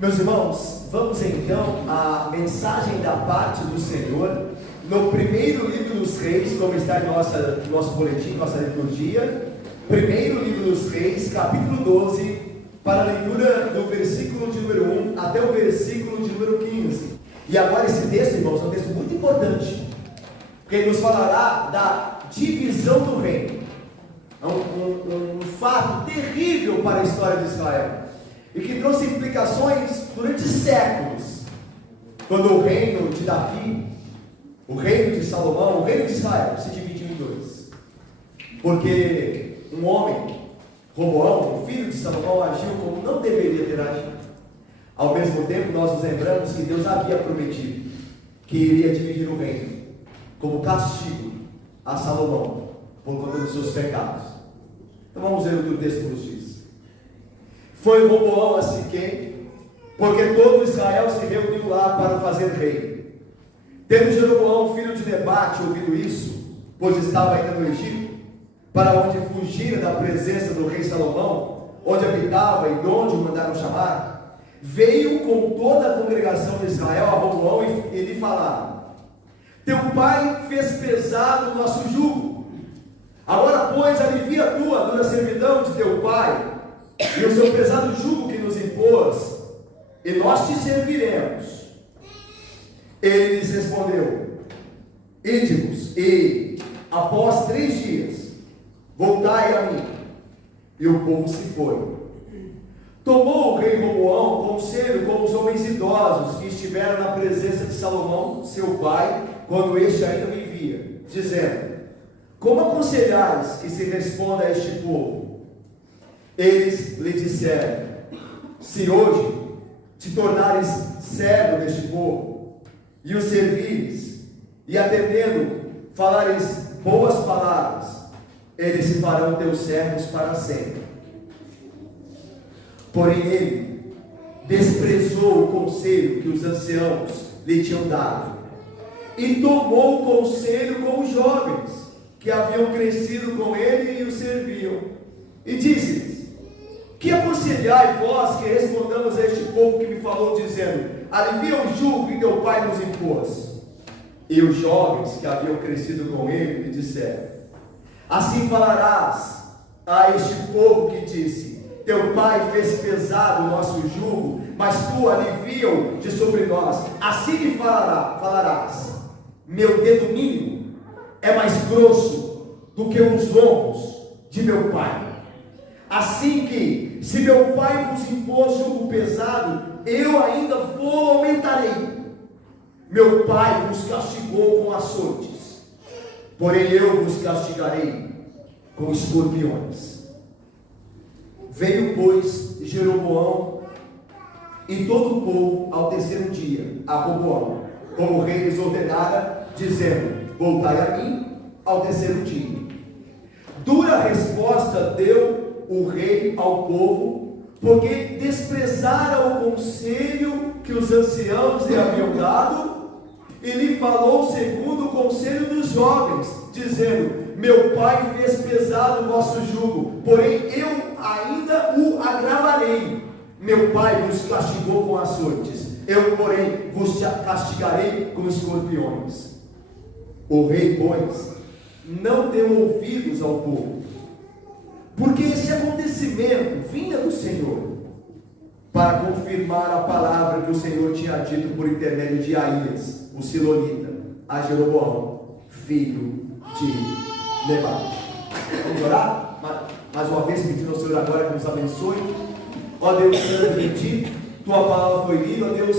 Meus irmãos, vamos então à mensagem da parte do Senhor, no primeiro livro dos Reis, como está em nosso boletim, nossa liturgia, primeiro livro dos Reis, capítulo 12, para a leitura do versículo de número 1 até o versículo de número 15. E agora esse texto, irmãos, é um texto muito importante, porque ele nos falará da divisão do reino. É um fato terrível para a história de Israel, e que trouxe implicações durante séculos, quando o reino de Davi, o reino de Salomão, o reino de Israel se dividiu em dois, porque um homem, Roboão, o filho de Salomão, agiu como não deveria ter agido. Ao mesmo tempo, nós nos lembramos que Deus havia prometido que iria dividir o reino como castigo a Salomão por conta dos seus pecados. Então vamos ver o que o texto nos diz. Foi Roboão a Siquém, porque todo Israel se reuniu lá para fazer rei. Tendo Jeroboão, filho de Nebate, ouvido isso, pois estava ainda no Egito, para onde fugira da presença do rei Salomão, onde habitava e de onde o mandaram chamar, veio com toda a congregação de Israel a Roboão e lhe falaram: teu pai fez pesado o nosso jugo. Agora, pois, alivia tu a dura servidão de teu pai e o seu pesado jugo que nos impôs, e nós te serviremos. Ele lhes respondeu: ide-vos, e após 3 dias voltai a mim. E o povo se foi. Tomou o rei Roboão conselho com os homens idosos que estiveram na presença de Salomão, seu pai, quando este ainda vivia, dizendo: como aconselhais que se responda a este povo? Eles lhe disseram: se hoje te tornares servo deste povo, e o servires, e atendendo falares boas palavras, eles se farão teus servos para sempre. Porém ele desprezou o conselho que os anciãos lhe tinham dado, e tomou o conselho com os jovens que haviam crescido com ele e o serviam, e disse-lhes: que aconselhai vós que respondamos a este povo que me falou, dizendo: alivia o jugo que teu pai nos impôs? E os jovens que haviam crescido com ele lhe disseram: assim falarás a este povo que disse: teu pai fez pesado o nosso jugo, mas tu alivia-o de sobre nós. Assim lhe falarás: meu dedo mínimo é mais grosso do que os lombos de meu pai. Assim que, se meu pai vos impôs jugo pesado, eu ainda vou aumentarei. Meu pai vos castigou com açoites, porém eu vos castigarei com escorpiões. Veio, pois, Jeroboão e todo o povo ao terceiro dia a Roboão, como o rei lhes ordenara, dizendo: voltai a mim ao terceiro dia. Dura resposta deu o rei ao povo, porque desprezaram o conselho que os anciãos lhe haviam dado, e lhe falou segundo o conselho dos jovens, dizendo: meu pai fez pesado o vosso jugo, porém eu ainda o agravarei. Meu pai vos castigou com açoites, eu porém vos castigarei com escorpiões. O rei, pois, não deu ouvidos ao povo, porque esse acontecimento vinha do Senhor, para confirmar a palavra que o Senhor tinha dito por intermédio de Aías, o silonita, a Jeroboão, filho de Nebate. Vamos orar? Mais uma vez pedindo ao Senhor agora que nos abençoe. Ó Deus santo e bendito, tua palavra foi lida. Ó Deus,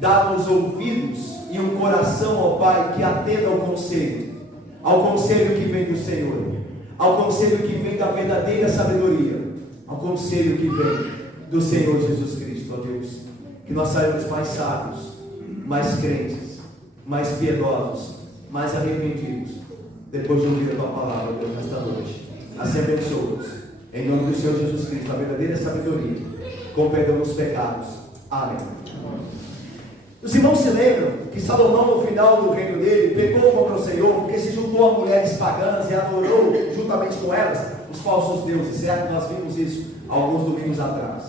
dá-nos ouvidos e um coração, ó Pai, que atenda ao conselho que vem do Senhor, ao conselho que vem da verdadeira sabedoria, ao conselho que vem do Senhor Jesus Cristo. Ó Deus, que nós saímos mais sábios, mais crentes, mais piedosos, mais arrependidos, depois de ouvir a tua palavra, Deus, nesta noite. Assim abençoa-nos, em nome do Senhor Jesus Cristo, a verdadeira sabedoria, com perdão dos pecados. Amém. Os irmãos se lembram que Salomão, no final do reino dele, pegou uma para o Senhor, porque se juntou a mulheres pagãs e adorou juntamente com elas os falsos deuses, certo? Nós vimos isso alguns domingos atrás.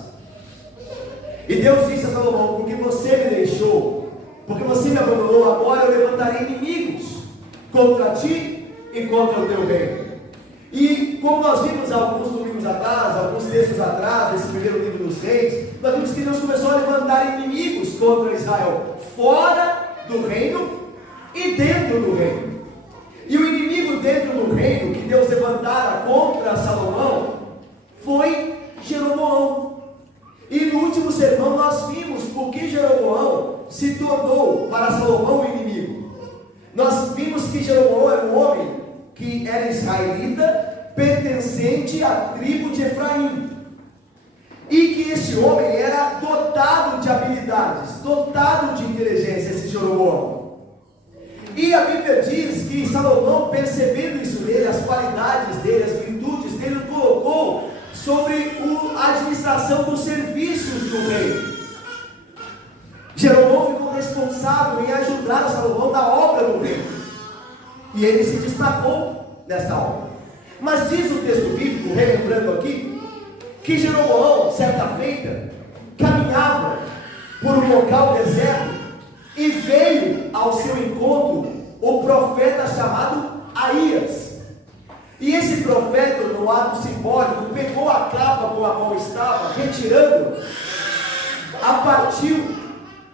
E Deus disse a Salomão: porque você me deixou, porque você me abandonou, agora eu levantarei inimigos contra ti e contra o teu reino. E como nós vimos alguns domingos atrás, alguns textos atrás, nesse primeiro livro dos reis, nós vimos que Deus começou a levantar inimigos contra Israel, fora do reino e dentro do reino. E o inimigo dentro do reino que Deus levantara contra Salomão foi Jeroboão. E no último sermão nós vimos porque Jeroboão se tornou para Salomão o inimigo. Nós vimos que Jeroboão era um homem que era israelita, pertencente à tribo de Efraim, e que esse homem era dotado de habilidades, dotado de inteligência, esse Jeroboão. E a Bíblia diz que Salomão, percebendo isso nele, as qualidades dele, as virtudes dele, o colocou sobre a administração dos serviços do rei. Jeroboão ficou responsável em ajudar Salomão na obra do rei, e ele se destacou nesta obra. Mas diz o texto bíblico, relembrando aqui, que Jeroboão, certa feita, caminhava por um local deserto e veio ao seu encontro o profeta chamado Aías. E esse profeta, no ato simbólico, pegou a capa com a qual estava, retirando, a partiu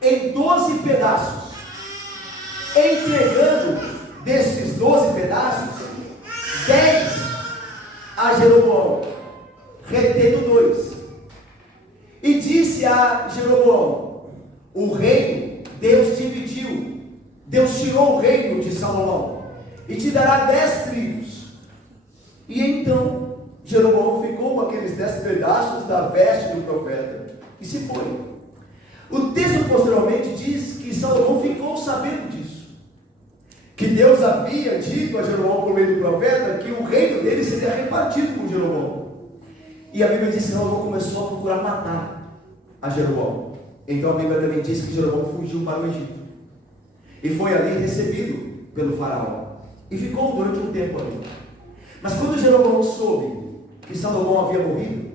em 12 pedaços, entregando desses 12 pedaços, 10 a Jeroboão, retendo 2. E disse a Jeroboão: o reino Deus dividiu, Deus tirou o reino de Salomão e te dará 10 tribos. E então Jeroboão ficou com aqueles 10 pedaços da veste do profeta e se foi. O texto posteriormente diz que Salomão ficou sabendo disso, que Deus havia dito a Jeroboão por meio do profeta que o reino dele seria repartido com Jeroboão. E a Bíblia diz que Salomão começou a procurar matar a Jeroboão. Então a Bíblia também diz que Jeroboão fugiu para o Egito e foi ali recebido pelo faraó e ficou durante um tempo ali. Mas quando Jeroboão soube que Salomão havia morrido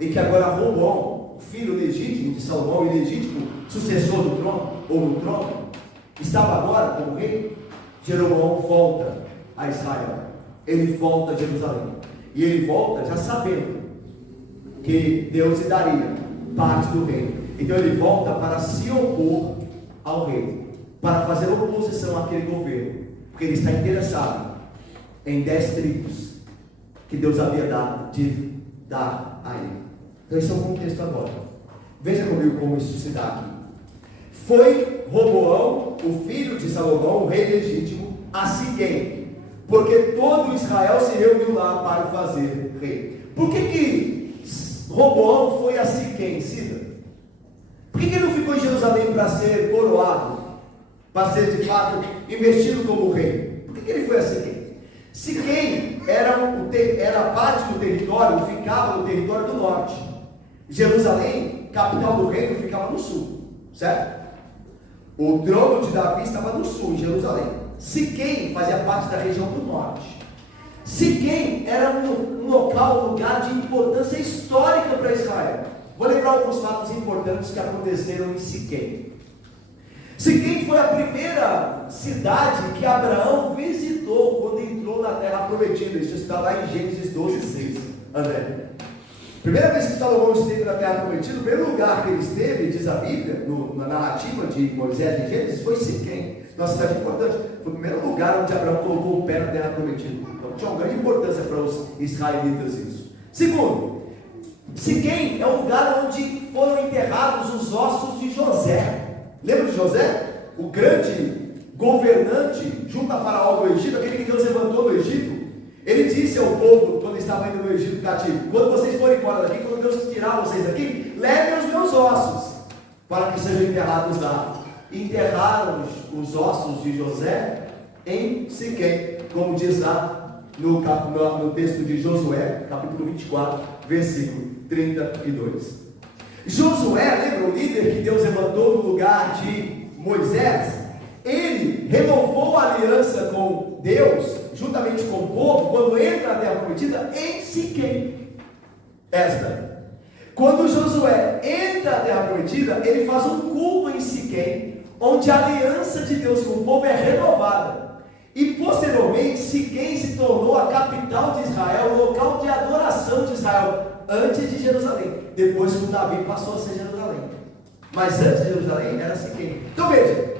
e que agora Roboão, o filho legítimo de Salomão e legítimo sucessor do trono, ou no trono, estava agora como rei, Jeroboão volta a Israel, ele volta a Jerusalém, e ele volta já sabendo que Deus lhe daria parte do reino. Então ele volta para se opor ao rei, para fazer oposição àquele governo, porque ele está interessado em 10 tribos que Deus havia dado de dar a ele. Então esse é o contexto agora. Veja comigo como isso se dá aqui. Foi Roboão, o filho de Salomão, o rei legítimo, a Siquém, porque todo Israel se reuniu lá para o fazer rei. Por que Roboão foi a Siquém, Cida? Por que ele não ficou em Jerusalém para ser coroado, para ser de fato investido como rei? Por que ele foi a Siquém? Siquém era parte do território, ficava no território do norte. Jerusalém, capital do reino, ficava no sul, certo? O trono de Davi estava no sul, em Jerusalém. Siquém fazia parte da região do norte. Siquém era um local, um lugar de importância histórica para Israel. Vou lembrar alguns fatos importantes que aconteceram em Siquém. Siquém foi a primeira cidade que Abraão visitou quando entrou na terra prometida. Isso está lá em Gênesis 12:6. André, primeira vez que Salomão esteve na terra prometida, o primeiro lugar que ele esteve, diz a Bíblia, na narrativa de Moisés em Gênesis, foi Siquém, uma cidade importante. Foi o primeiro lugar onde Abraão colocou o pé na terra prometida. Então tinha uma grande importância para os israelitas isso. Segundo, Siquém é um lugar onde foram enterrados os ossos de José. Lembra de José? O grande governante junto a Faraó do Egito, aquele que Deus levantou no Egito. Ele disse ao povo, quando estava indo no Egito cativo: quando vocês forem embora daqui, quando Deus tirar vocês daqui, levem os meus ossos, para que sejam enterrados lá. E enterraram os ossos de José em Siquém, como diz lá no texto de Josué, capítulo 24, versículo 32. Josué, lembra o líder que Deus levantou no lugar de Moisés? Ele renovou a aliança com Deus, juntamente com o povo, quando entra na terra prometida, em Siquém. Quando Josué entra na terra prometida, ele faz um culto em Siquém, onde a aliança de Deus com o povo é renovada. E posteriormente, Siquém se tornou a capital de Israel, o local de adoração de Israel, antes de Jerusalém. Depois que Davi passou a ser Jerusalém. Mas antes de Jerusalém era Siquém. Então veja,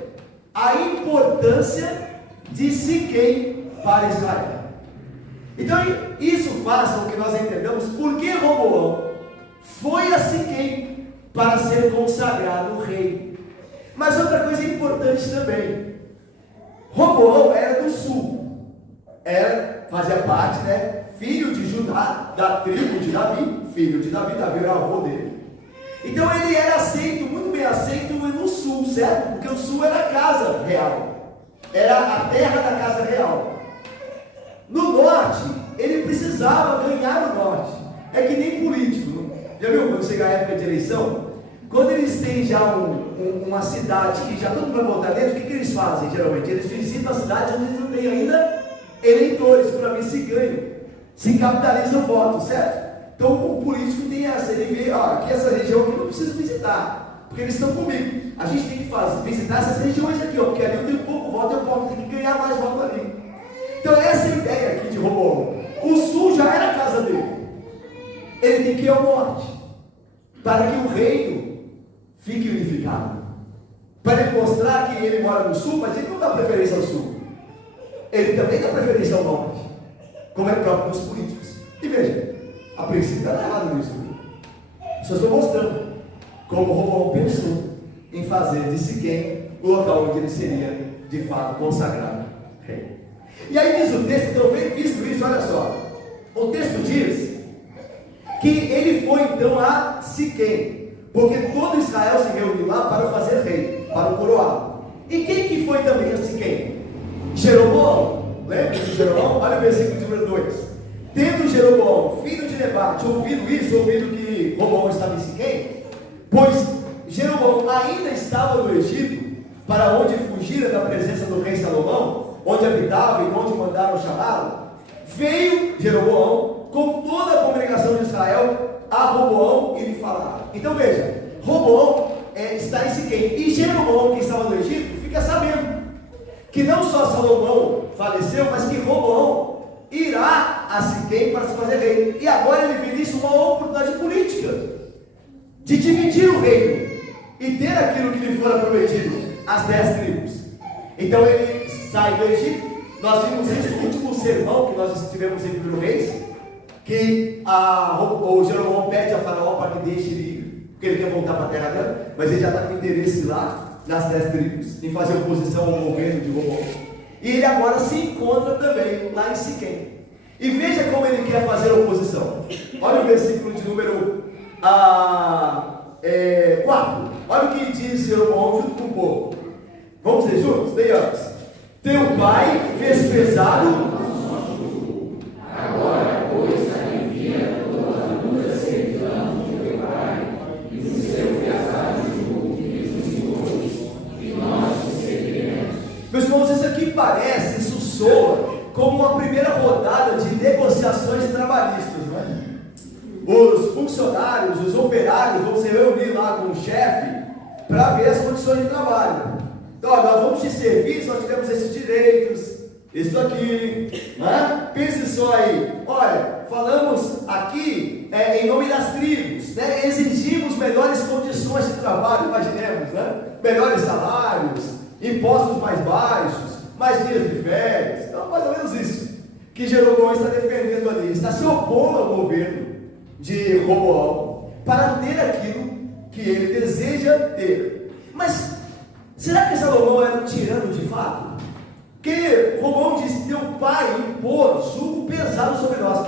a importância de Siquém para Israel. Então isso faz com que nós entendamos por que Roboão foi a Siquém para ser consagrado rei. Mas outra coisa importante também, Roboão era do sul, fazia parte, filho de Judá, da tribo de Davi, filho de Davi, Davi era o avô dele. Então ele era aceito, muito bem aceito no sul, certo? Porque o sul era a casa real, era a terra da casa real. No norte, ele precisava ganhar o norte. É que nem político, já viu quando chega a época de eleição? Quando eles têm já uma cidade que já todo mundo vai votar dentro, o que eles fazem geralmente? Eles visitam a cidade onde eles não têm ainda eleitores, para ver se ganham, se capitalizam o voto, certo? Então o político tem essa, ele vê, aqui essa região aqui eu não preciso visitar, porque eles estão comigo. A gente tem que visitar essas regiões aqui, porque ali eu tenho pouco voto, eu posso ter que ganhar mais voto ali. Então essa é a ideia aqui de Roboão. O sul já era a casa dele, ele tem que ir ao norte, para que o reino fique unificado, para ele mostrar que ele mora no sul, mas ele não dá preferência ao sul, ele também dá preferência ao norte, como é próprio dos políticos. E veja, a princípio está errado nisso. Só estou mostrando como Roboão pensou em fazer de Siquém o local onde ele seria de fato consagrado rei. E aí diz o texto, então, visto isso, olha só, o texto diz que ele foi então a Siquém, porque todo Israel se reuniu lá para fazer rei, para o coroá. E quem que foi também a Siquém? Jeroboão. Lembra de Jeroboão? Olha o versículo número 2. Tendo Jeroboão, filho de Nebate, ouvido isso, ouvido que Roboão estava em Siquém, pois Jeroboão ainda estava no Egito, para onde fugira da presença do rei Salomão, onde habitava e onde mandaram chamá-lo, veio Jeroboão com toda a congregação de Israel a Roboão e lhe falaram. Então veja, Roboão está em Siquém, e Jeroboão, que estava no Egito, fica sabendo que não só Salomão faleceu, mas que Roboão irá a Siquém para se fazer rei. E agora ele vê nisso uma oportunidade política de dividir o reino e ter aquilo que lhe fora prometido, as 10 tribos. Então ele sai do Egito. Nós vimos isso no último sermão que nós tivemos em 1 Reis, que o Jeroboão pede a Faraó para que deixe ele ir, porque ele quer voltar para a terra dela, mas ele já está com interesse lá nas 10 tribos, em fazer oposição ao governo de Roboão. E ele agora se encontra também lá em Siquém. E veja como ele quer fazer oposição. Olha o versículo de número 4. Olha o que diz Jeroboão junto com o povo. Vamos ler juntos? Leiamos. Teu pai fez pesado. Agora, pois, alivia todas as lutas servidão de teu pai, e o seu pesado jugo que nos impôs, e nós te serviremos. Meus irmãos, isso aqui parece, isso soa como uma primeira rodada de negociações trabalhistas, não é? Os funcionários, os operários vão se reunir lá com o chefe para ver as condições de trabalho. Então, nós vamos te servir, só temos esses direitos, isso aqui, né? Pense só aí, olha, falamos aqui em nome das tribos, né? Exigimos melhores condições de trabalho, imaginemos, né? Melhores salários, impostos mais baixos, mais dias de férias. Então, mais ou menos isso que Jeroboão está defendendo ali, está se opondo ao governo de Roboão para ter aquilo que ele deseja ter. Mas será que Salomão era um tirano de fato? Porque Roboão disse: teu pai impôs jugo pesado sobre nós.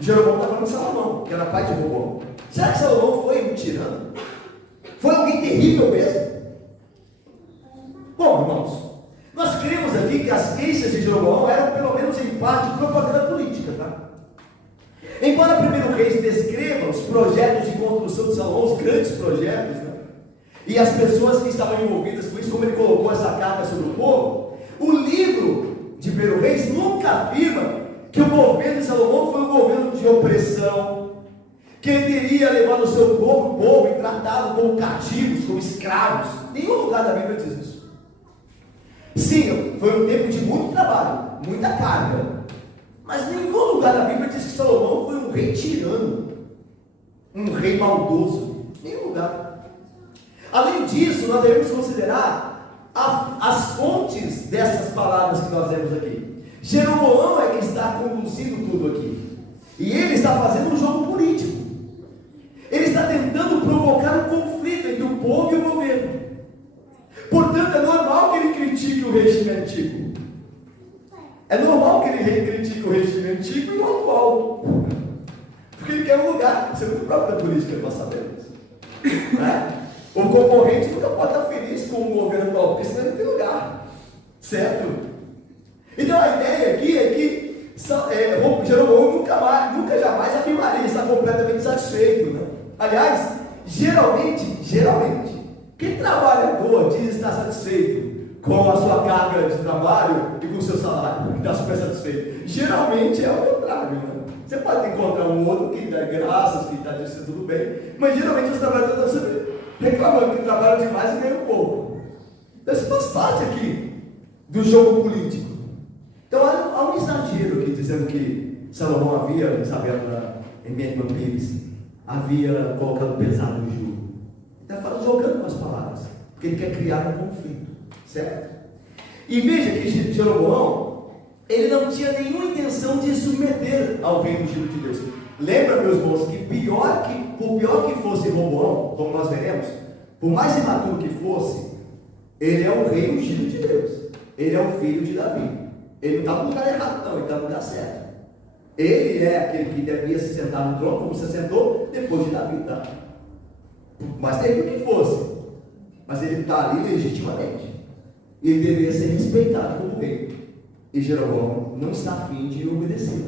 Jeroboão está falando de Salomão, que era pai de Roboão. Será que Salomão foi um tirano? Foi alguém terrível mesmo? Bom, irmãos, nós cremos aqui que as queixas de Jeroboão eram pelo menos em parte propaganda política, tá? Embora 1 Reis descreva os projetos de construção de Salomão, os grandes projetos, né? E as pessoas que estavam envolvidas com isso, como ele colocou essa carga sobre o povo, o livro de 1 Reis nunca afirma que o governo de Salomão foi um governo de opressão, que ele teria levado o seu povo e tratado como cativos, como escravos. Nenhum lugar da Bíblia diz isso. Sim, foi um tempo de muito trabalho, muita carga, mas nenhum lugar da Bíblia diz que Salomão foi um rei tirano, um rei maldoso. Nenhum lugar. Além disso, nós devemos considerar as fontes dessas palavras que nós vemos aqui. Jeroboão é que está conduzindo tudo aqui, e ele está fazendo um jogo político. Ele está tentando provocar um conflito entre o povo e o governo. Portanto, é normal que ele critique o regime antigo. É normal que ele critique o regime antigo e o atual. Porque ele quer um lugar. Isso é muito próprio da política, nós sabemos. Né? O concorrente nunca pode estar feliz com o governo atual, porque senão não tem lugar. Certo? Então a ideia aqui é que Jeroboão nunca jamais afirmaria estar completamente satisfeito. Né? Aliás, geralmente, que trabalhador diz estar satisfeito com a sua carga de trabalho e com o seu salário, que está super satisfeito? Geralmente é o contrário. Né? Você pode encontrar um outro que dá graças, que está dizendo tudo bem, mas geralmente os trabalhadores estão sempre reclamando que trabalham demais e ganham pouco. Então isso faz parte aqui do jogo político. Então há um exagero aqui dizendo que Salomão havia, Isabel em Medman Pires, havia colocado pesado no jugo. Ele está jogando com as palavras, porque ele quer criar um conflito, certo? E veja que Jeroboão, ele não tinha nenhuma intenção de submeter ao reino ungido de Deus. Lembra, meus irmãos, que por pior que fosse Roboão, como nós veremos, por mais imaturo que fosse, ele é o rei ungido de Deus. Ele é o filho de Davi. Ele não está no lugar errado, não, ele está no lugar certo. Ele é aquele que devia se sentar no trono, como se sentou depois de Davi, tá? Mas terrível que fosse, mas ele está ali legitimamente. E ele deveria ser respeitado como rei. E Jeroboão não está a fim de obedecer.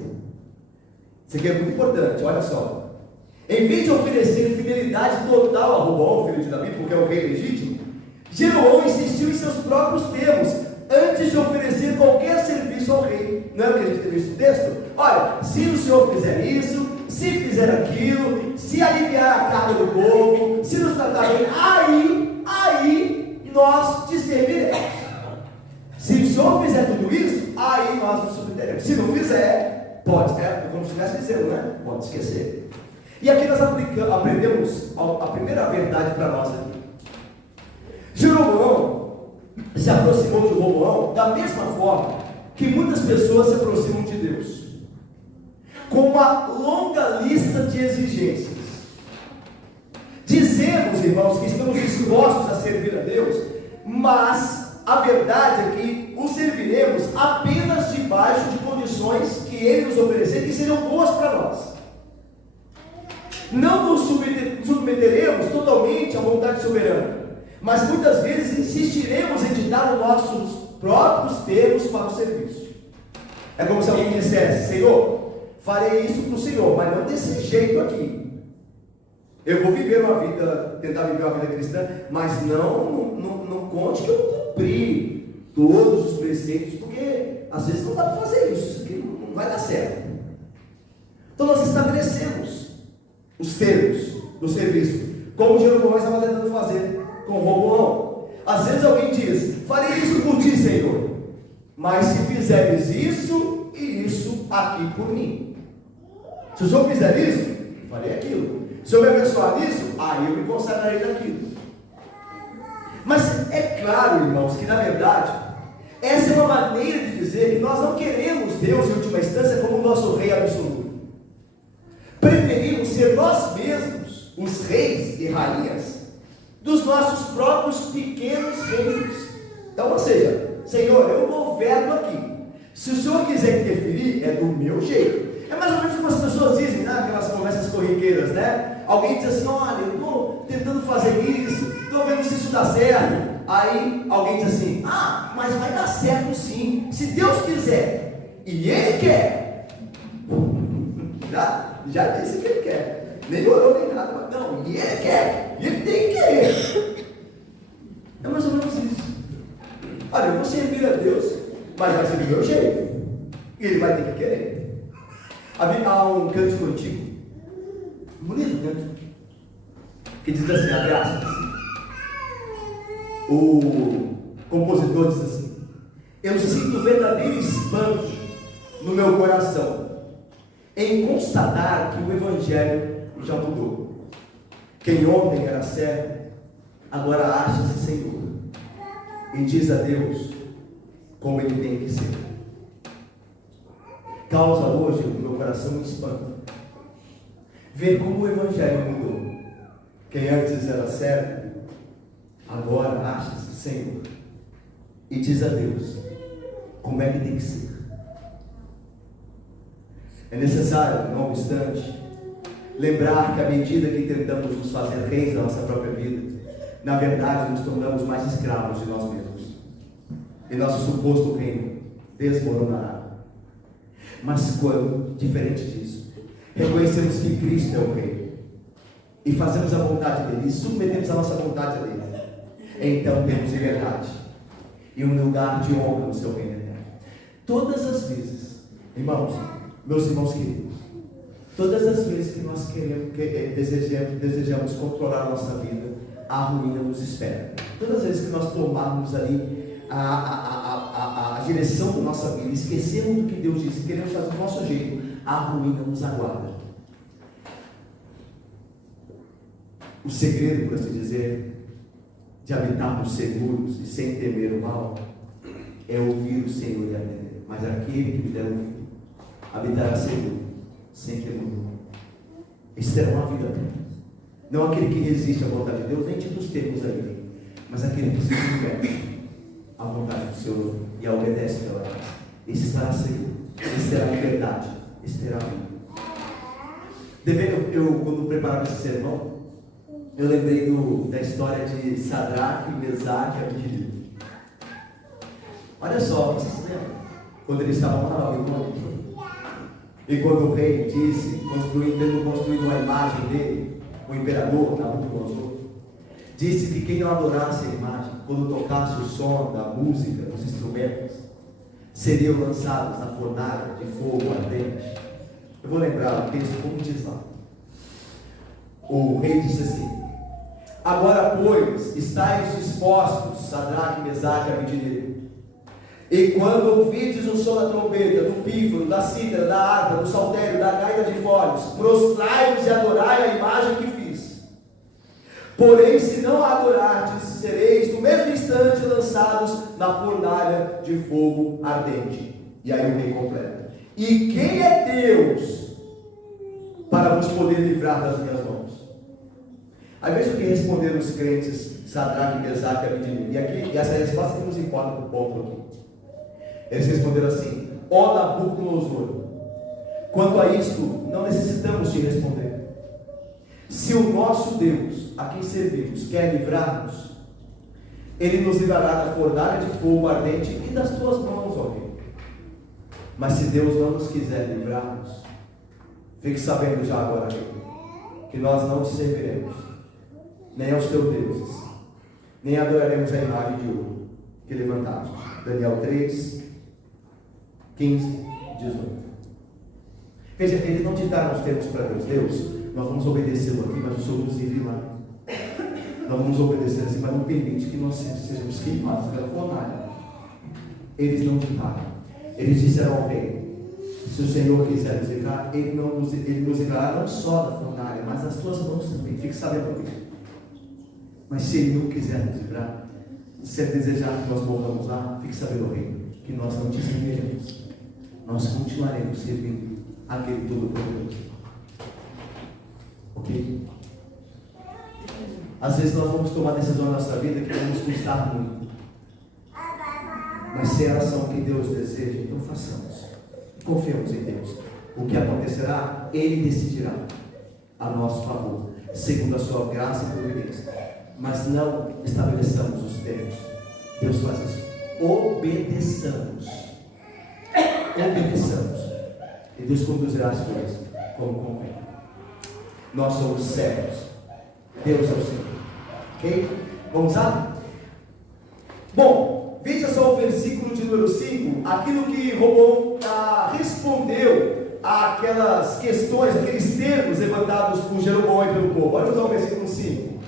Isso aqui é muito importante, olha só. Em vez de oferecer fidelidade total a Roboão, filho de Davi, porque é o rei legítimo, Jeroboão insistiu em seus próprios termos, antes de oferecer qualquer serviço ao rei. Não é o que a gente tem visto no texto? Olha, se o Senhor fizer isso, se fizer aquilo, se aliviar a carga do povo, se nos tratar bem, aí nós te serviremos. Se o Senhor fizer tudo isso, aí nós nos submeteremos. Se não fizer, pode, como se estivesse dizendo, né? Pode esquecer. E aqui nós aprendemos a primeira verdade para nós aqui. Jeroboão se aproximou de Roboão da mesma forma que muitas pessoas se aproximam de Deus, com uma longa lista de exigências. Dizemos, irmãos, que estamos dispostos a servir a Deus, mas a verdade é que o serviremos apenas debaixo de condições que Ele nos oferecer, que serão boas para nós. Não nos submeteremos totalmente à vontade soberana, mas muitas vezes insistiremos em ditar os nossos próprios termos para o serviço. É como se alguém dissesse: Senhor, farei isso para o Senhor, mas não desse jeito aqui. Eu vou viver uma vida, tentar viver uma vida cristã, mas não conte que eu cumpri todos os preceitos, porque às vezes não dá para fazer isso, isso aqui não vai dar certo. Então nós estabelecemos os termos do serviço, como Jeroboão estava tentando fazer com Roboão. Às vezes alguém diz: farei isso por ti, Senhor, mas se fizeres isso e isso aqui por mim. Se o Senhor fizer isso, farei aquilo. Se eu me abençoar nisso, aí eu me consagrarei naquilo. Mas é claro, irmãos, que na verdade essa é uma maneira de dizer que nós não queremos Deus em última instância como o nosso rei absoluto. Preferimos ser nós mesmos os reis e rainhas dos nossos próprios pequenos reinos. Então, ou seja, Senhor, eu governo aqui. Se o Senhor quiser interferir, é do meu jeito. É mais ou menos como as pessoas dizem, né? Aquelas conversas corriqueiras, né? Alguém diz assim: olha, eu estou tentando fazer isso, estou vendo se isso dá certo. Aí alguém diz assim: ah, mas vai dar certo sim, se Deus quiser. E Ele quer. Já disse que Ele quer. Nem orou nem nada, mas não, e Ele quer. E Ele tem que querer. É mais ou menos isso. Olha, eu vou servir a Deus, mas vai ser do meu jeito. E Ele vai ter que querer. Há um cântico antigo, Bonito, né? Que diz assim, abre aspas. O compositor diz assim: eu sinto verdadeiro espanto no meu coração em constatar que o Evangelho já mudou. Quem ontem era servo, agora acha-se Senhor, e diz a Deus como ele tem que ser. Causa hoje no meu coração um espanto ver como o Evangelho mudou. Quem antes era servo, agora acha-se Senhor, e diz a Deus como é que tem que ser. É necessário, não obstante, lembrar que à medida que tentamos nos fazer reis da nossa própria vida, na verdade nos tornamos mais escravos de nós mesmos, e nosso suposto reino desmoronará. Mas quando, diferente disso, reconhecemos que Cristo é o Rei, e fazemos a vontade dele, e submetemos a nossa vontade a dele, então temos liberdade e um lugar de honra no seu reino eterno. Todas as vezes, irmãos, meus irmãos queridos, todas as vezes que nós desejamos controlar a nossa vida, a ruína nos espera. Todas as vezes que nós tomarmos ali a direção da nossa vida, esquecemos do que Deus disse, queremos fazer do nosso jeito, a ruína nos aguarda. O segredo, por assim dizer, de habitarmos seguros e sem temer o mal, é ouvir o Senhor e atender. Mas aquele que me der ouvido habitará seguro, sem temor. Esse será uma vida plena. Não aquele que resiste à vontade de Deus, nem tipo os termos ali, mas aquele que se submete à vontade do Senhor e a obedece pela graça. Esse estará seguro, esse terá liberdade, esse terá vida. Quando preparava esse sermão, eu lembrei da história de Sadraque, Mesaque e Abednego. Olha só, vocês se lembram? Quando eles estavam lá na Babilônia, e quando o rei disse, tendo construído uma imagem dele, o imperador Nabucodonosor, disse que quem não adorasse a imagem, quando tocasse o som da música, dos instrumentos, seriam lançados na fornalha de fogo ardente. Eu vou lembrar o texto como diz lá. O rei disse assim: agora, pois, estáis dispostos, Sadraque, Mesaque e Abednego, e quando ouvides o som da trombeta, do pífaro, da cítara, da harpa, do saltério, da gaita de foles, prostrai-vos e adorai a imagem que fiz. Porém, se não a adorardes, sereis no mesmo instante lançados na fornalha de fogo ardente. E aí o rei completa: e quem é Deus para vos poder livrar das minhas mãos? Aí veja o que responderam os crentes Sadraque, Mesaque e Abednego. E essa resposta que nos importa por pouco aqui. Eles responderam assim: ó Nabucodonosor, quanto a isto não necessitamos te responder. Se o nosso Deus, a quem servimos, quer livrar-nos, Ele nos livrará da fornalha de fogo ardente e das tuas mãos, ó rei. Mas se Deus não nos quiser livrar-nos, fique sabendo já agora, rei, que nós não te serviremos, nem aos teus deuses, nem adoraremos a imagem de ouro que levantaste. Daniel 3, 15, 18. Veja, eles não ditaram os termos para Deus. Deus, nós vamos obedecê-lo aqui, mas o Senhor nos livre lá. Nós vamos obedecer assim, mas não permite que nós sejamos queimados pela fornalha. Eles não ditaram. Eles disseram ao rei: se o Senhor quiser nos livrar, Ele nos livrará não só da fornalha, mas das tuas mãos também. Fique sabendo disso. Mas se Ele não quiser nos livrar, se Ele desejar que nós morramos lá, fique sabendo, rei, que nós não te serviremos. Nós continuaremos servindo aquele Todo-Poderoso. Ok? Às vezes nós vamos tomar decisão na nossa vida que vai nos custar muito. Mas se é a ação que Deus deseja, então façamos. Confiamos em Deus. O que acontecerá, Ele decidirá a nosso favor, segundo a sua graça e providência. Mas não estabeleçamos os termos. Deus faz isso. Obedeçamos. Obedeçamos. E Deus conduzirá as coisas como convém. Nós somos servos. Deus é o Senhor. Ok? Vamos lá? Bom, veja só o versículo de número 5. Aquilo que Robão respondeu aquelas questões, aqueles termos levantados por Jeroboão e pelo povo. Olha o versículo 5.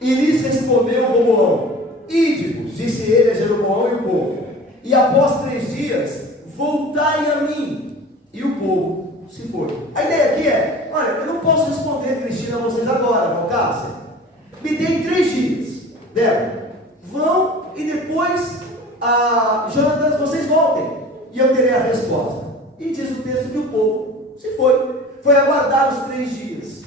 E lhes respondeu Roboão: Ide-vos, disse ele a Jeroboão e o povo, e após 3 dias, voltai a mim. E o povo se foi. A ideia aqui é: olha, eu não posso responder, Cristina, a vocês agora, Valcácia. Me deem 3 dias. Débora, vão e depois, Jonathan, vocês voltem, e eu terei a resposta. E diz o texto que o povo se foi. Foi aguardar os 3 dias.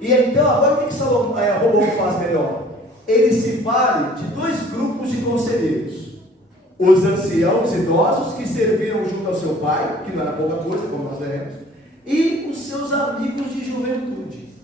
E então, agora o que Roboão faz melhor? Ele se vale de 2 grupos de conselheiros: os anciãos idosos que serviram junto ao seu pai, que não era pouca coisa, como nós veremos, e os seus amigos de juventude.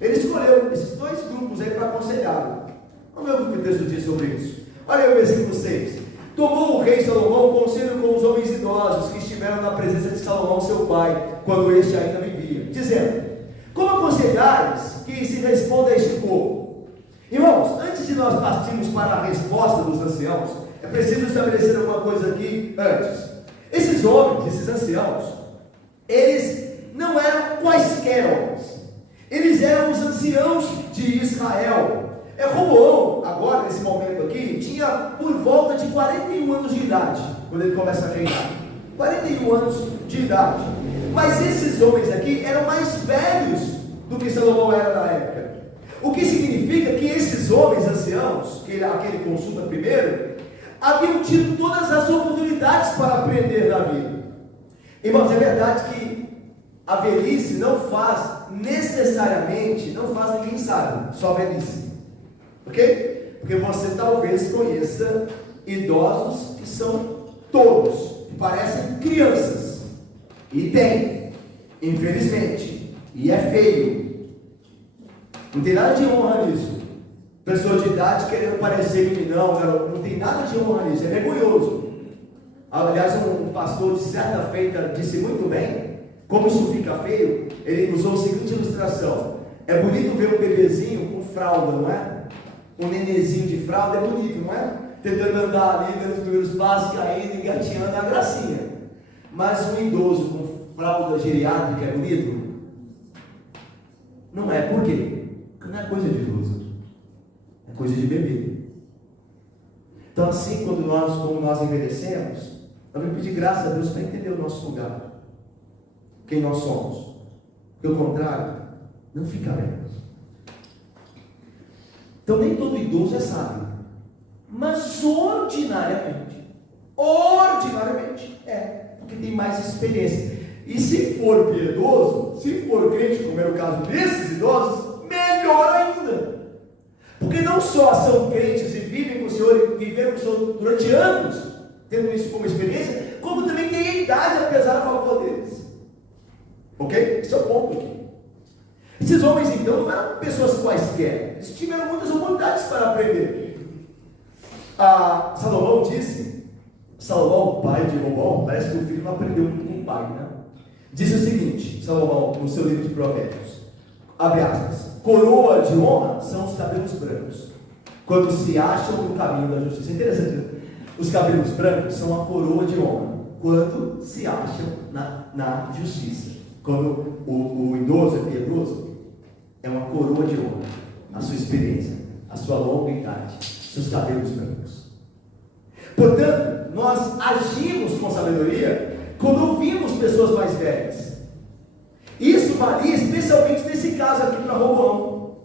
Ele escolheu esses 2 grupos aí para aconselhá-lo. Vamos ver o que o texto diz sobre isso. Olha aí o versículo 6. Tomou o rei Salomão conselho com os homens idosos que estiveram na presença de Salomão, seu pai, quando este ainda vivia, dizendo: como aconselhares que se responda a este povo? Irmãos, antes de nós partirmos para a resposta dos anciãos, é preciso estabelecer alguma coisa aqui antes. Esses homens, esses anciãos, eles não eram quaisquer homens. Eles eram os anciãos de Israel. Roboão, agora nesse momento aqui, tinha por volta de 41 anos de idade, quando ele começa a reinar. 41 anos de idade. Mas esses homens aqui eram mais velhos do que Salomão era na época. O que significa que esses homens anciãos, que ele consulta primeiro, haviam tido todas as oportunidades para aprender da vida. Irmãos, é verdade que a velhice não faz necessariamente, não faz ninguém sábio, só velhice. Ok? Porque você talvez conheça idosos que são tolos, que parecem crianças. E tem, infelizmente. E é feio. Não tem nada de honra nisso. Pessoa de idade querendo parecer meninão, não tem nada de honra nisso. É vergonhoso. Aliás, um pastor de certa feita disse muito bem como isso fica feio. Ele usou a seguinte ilustração: é bonito ver um bebezinho com fralda, não é? Um nenenzinho de fralda é bonito, não é? Tentando andar ali, dando os primeiros passos, caindo, engatinhando, é uma gracinha. Mas um idoso com fralda geriátrica é bonito? Não é. Por quê? Porque não é coisa de idoso, é coisa de bebê. Então, assim, como nós envelhecemos, nós vamos pedir graça a Deus para entender o nosso lugar, quem nós somos. Pelo contrário, não ficaremos. Então, nem todo idoso é sábio, mas ordinariamente é, porque tem mais experiência. E se for piedoso, se for crente, como era o caso desses idosos, melhor ainda. Porque não só são crentes e vivem com o Senhor, e viveram com o Senhor durante anos, tendo isso como experiência, como também tem a idade a pesar a favor deles. Ok? Esse é o ponto aqui. Esses homens então não eram pessoas quaisquer, eles tiveram muitas oportunidades para aprender. Salomão, pai de Roboão, parece que o filho não aprendeu muito com o pai, né? Disse o seguinte, Salomão, no seu livro de Provérbios, abre aspas: coroa de honra são os cabelos brancos, quando se acham no caminho da justiça. Interessante, né? Os cabelos brancos são a coroa de honra, quando se acham na justiça. Quando o idoso é piedoso, é uma coroa de honra, a sua experiência, a sua longa idade, seus cabelos brancos. Portanto, nós agimos com sabedoria quando ouvimos pessoas mais velhas. Isso valia especialmente nesse caso aqui para Roboão,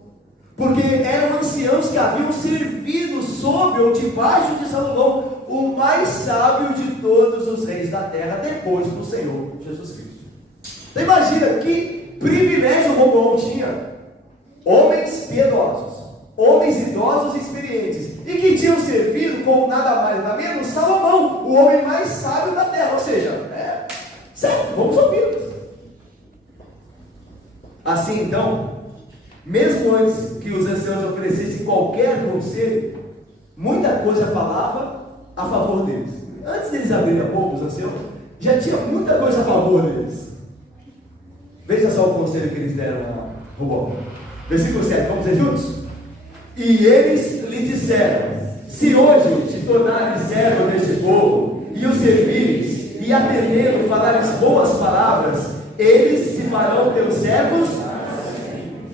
porque eram anciãos que haviam servido sob ou debaixo de Salomão, o mais sábio de todos os reis da terra, depois do Senhor Jesus Cristo. Então imagina que privilégio Roboão tinha. Homens piedosos, homens idosos e experientes, e que tinham servido com nada mais nada menos Salomão, o homem mais sábio da terra. Ou seja, certo, vamos ouvi-los. Assim então, mesmo antes que os anciãos oferecessem qualquer conselho, muita coisa falava a favor deles. Antes deles abrirem a boca, os anciãos, já tinha muita coisa a favor deles. Veja só o conselho que eles deram a Roboão. Versículo 7, vamos ler juntos? E eles lhe disseram: se hoje te tornares servo deste povo, e o servires, e atendendo falares boas palavras, eles se farão teus servos.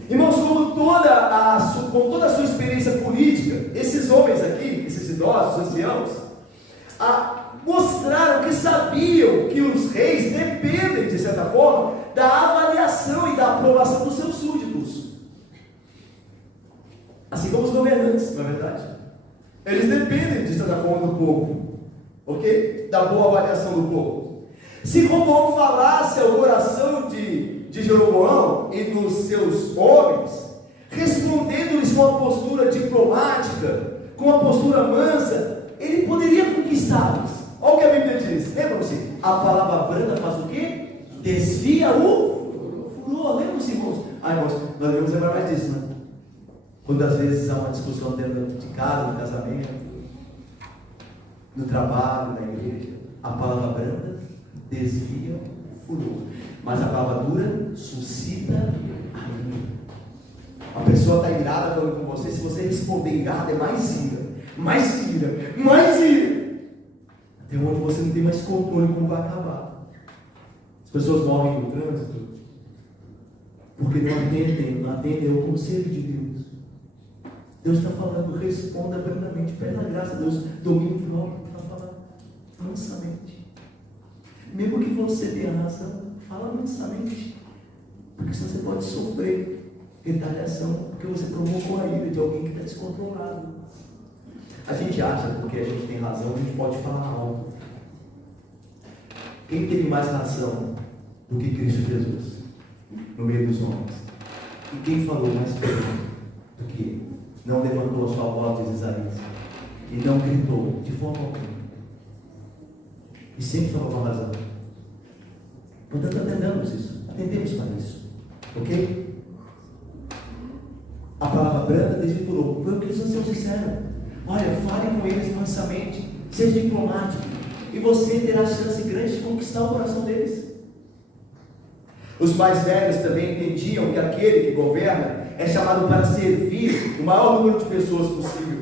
Irmãos, com toda a sua experiência política, esses homens aqui, esses idosos, anciãos, mostraram que sabiam que os reis dependem, de certa forma, da avaliação e da aprovação dos seus súditos. Assim como os governantes, não é verdade? Eles dependem, de certa forma, do povo, ok? Da boa avaliação do povo. Se Roboão falasse ao coração de Jeroboão e dos seus homens, respondendo-lhes com uma postura diplomática, com uma postura mansa, ele poderia conquistá-los. Olha o que a Bíblia diz, lembram-se? A palavra branda faz o quê? Desvia o furor. Lembram-se, irmãos? Irmãos, nós devemos lembrar mais disso, né? Quantas vezes há uma discussão dentro de casa, no casamento, no trabalho, na igreja, a palavra branda desvia o furor, mas a palavra dura suscita a ira. A pessoa está irada falando com você, se você responder irada, é mais ira, mais ira, mais ira, até onde você não tem mais controle como vai acabar. As pessoas morrem no trânsito porque não atendem ao conselho de Deus. Deus está falando, responda brandamente, pede a graça a Deus, domínio próprio para falar mansamente. Mesmo que você tenha razão, fala mansamente, porque senão você pode sofrer retaliação, porque você provocou a ira de alguém que está descontrolado. A gente acha, porque a gente tem razão, a gente pode falar alto. Quem teve mais razão do que Cristo Jesus no meio dos homens? E quem falou mais do que ele? Não levantou a sua voz, diz Isaías, e não gritou de forma alguma, e sempre falou com razão. Portanto, atendemos para isso, ok? A palavra branda desvinculou, foi o que os anciãos disseram. Olha, fale com eles mansamente, seja diplomático, e você terá chance grande de conquistar o coração deles. Os mais velhos também entendiam que aquele que governa é chamado para servir o maior número de pessoas possível.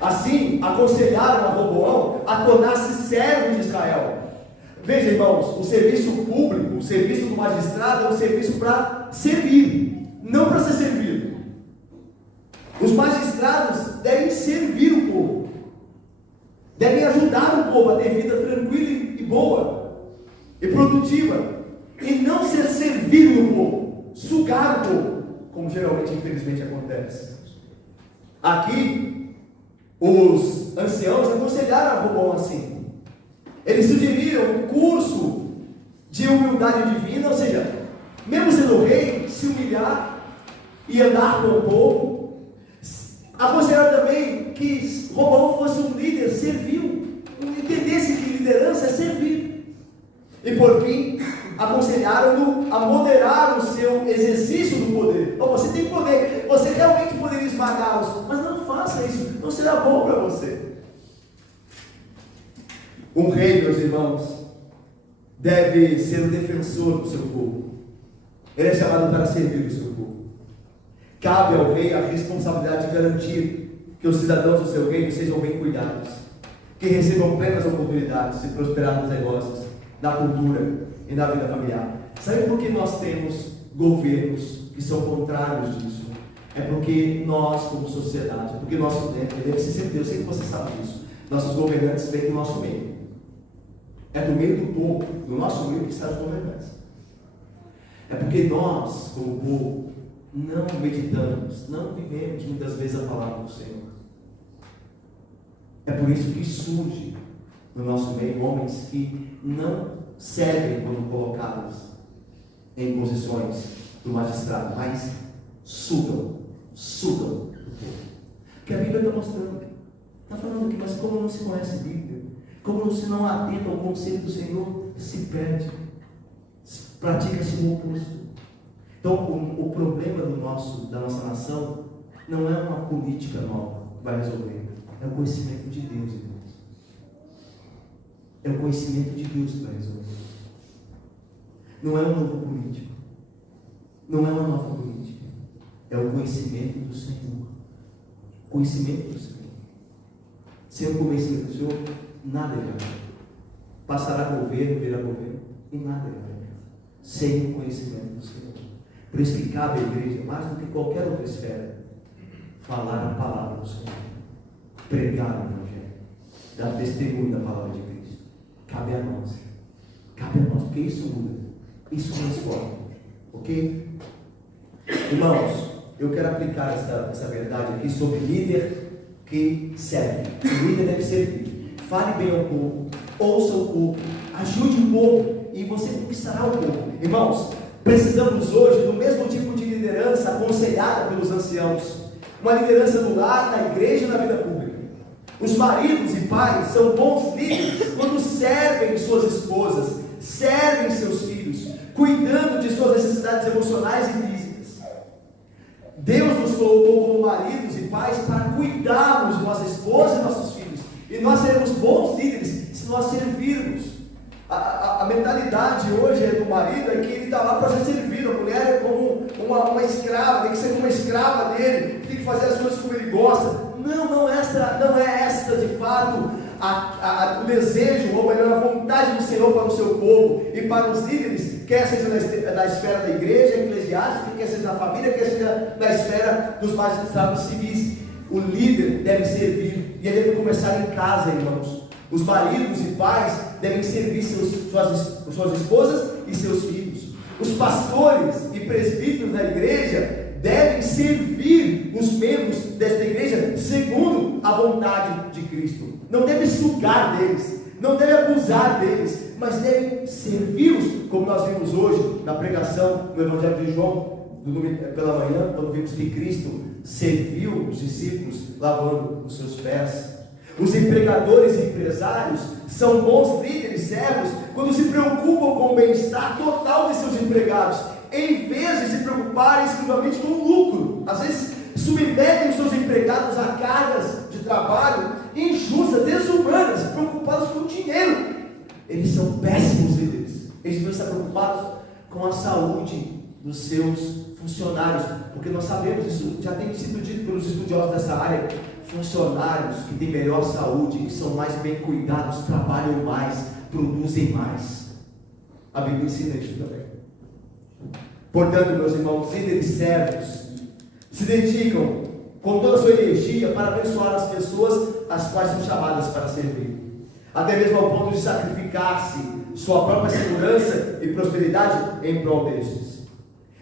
Assim, aconselharam a Roboão a tornar-se servo de Israel. Veja, irmãos, o serviço público, o serviço do magistrado é um serviço para servir, não para ser servido. Os magistrados devem servir o povo, devem ajudar o povo a ter vida tranquila e boa, e produtiva, e não ser servido no povo, sugar o povo, como geralmente, infelizmente, acontece. Aqui, os anciãos aconselharam a Roboão assim. Eles sugeriram um curso de humildade divina, ou seja, mesmo sendo rei, se humilhar e andar com o povo. Aconselharam também que Roboão fosse um líder servil, entendesse que liderança é servir. E por fim, aconselharam-no a moderar o seu exercício do poder. Então, você tem poder, você realmente poderia esmagá-los, mas não faça isso, não será bom para você. Um rei, meus irmãos, deve ser o defensor do seu povo. Ele é chamado para servir o seu povo. Cabe ao rei a responsabilidade de garantir que os cidadãos do seu reino sejam bem cuidados, que recebam plenas oportunidades de prosperar nos negócios, na cultura e na vida familiar. Sabe por que nós temos governos que são contrários disso? É porque nós, como sociedade, porque nosso deve ser sempre Deus, eu sei que você sabe disso. Nossos governantes vêm do nosso meio. É do meio do povo, do nosso meio que está os governantes. É porque nós, como povo, não meditamos, não vivemos muitas vezes a palavra do Senhor. É por isso que surge no nosso meio homens que não servem quando colocados em posições do magistrado, mas sugam do povo. Que a Bíblia está mostrando. Está falando aqui, mas como não se conhece a Bíblia, como se não atenta ao conselho do Senhor, se perde, pratica-se o oposto. Então, o problema da nossa nação não é uma política nova que vai resolver, é o conhecimento de Deus, irmãos. É o conhecimento de Deus que vai resolver. Não é um novo político, não é uma nova política, é o conhecimento do Senhor. Conhecimento do Senhor. Sem o conhecimento do Senhor, nada é verdade. Passará governo, virá governo, e nada é verdade. sem o conhecimento do Senhor. Por isso que cabe à igreja, mais do que qualquer outra esfera, falar a palavra do Senhor, pregar o Evangelho, dar testemunho da palavra de Cristo. Cabe a nós, porque isso muda, isso transforma, ok? Irmãos, eu quero aplicar essa verdade aqui sobre líder que serve. O líder deve servir. Fale bem ao povo, ouça o povo, ajude o povo e você conquistará o povo. Irmãos, precisamos hoje do mesmo tipo de liderança aconselhada pelos anciãos. Uma liderança no lar, na igreja e na vida pública. Os maridos e pais são bons líderes quando servem suas esposas, servem seus filhos, cuidando de suas necessidades emocionais e físicas. Deus nos colocou como maridos e pais para cuidarmos de nossa esposa e nossos filhos. E nós seremos bons líderes se nós servirmos. A mentalidade hoje do marido é que ele está lá para ser servido. A mulher é como uma escrava, tem que ser como uma escrava dele, tem que fazer as coisas como ele gosta. Não é esta de fato o desejo, ou melhor, a vontade do Senhor para o seu povo e para os líderes, quer seja na esfera da igreja eclesiástica, quer seja na família, quer seja na esfera dos magistrados civis. O líder deve servir, e ele deve começar em casa, irmãos. Os maridos e pais devem servir suas esposas e seus filhos. Os pastores e presbíteros da igreja devem servir os membros desta igreja segundo a vontade de Cristo. Não deve sugar deles, não deve abusar deles, mas deve servi-los, como nós vimos hoje na pregação do Evangelho de João, pela manhã, quando vimos que Cristo serviu os discípulos lavando os seus pés. Os empregadores e empresários são bons líderes servos quando se preocupam com o bem-estar total de seus empregados, em vez de se preocuparem exclusivamente com o lucro. Às vezes submetem os seus empregados a cargas de trabalho injustas, desumanas, preocupados com o dinheiro. Eles são péssimos líderes. Eles devem estar preocupados com a saúde dos seus funcionários, porque nós sabemos, isso já tem sido dito pelos estudiosos dessa área. Funcionários que têm melhor saúde, que são mais bem cuidados, trabalham mais, produzem mais. A Bíblia ensina isso também. Portanto, meus irmãos, líderes servos se dedicam com toda a sua energia para abençoar as pessoas as quais são chamadas para servir, até mesmo ao ponto de sacrificar-se sua própria segurança e prosperidade em prol destes.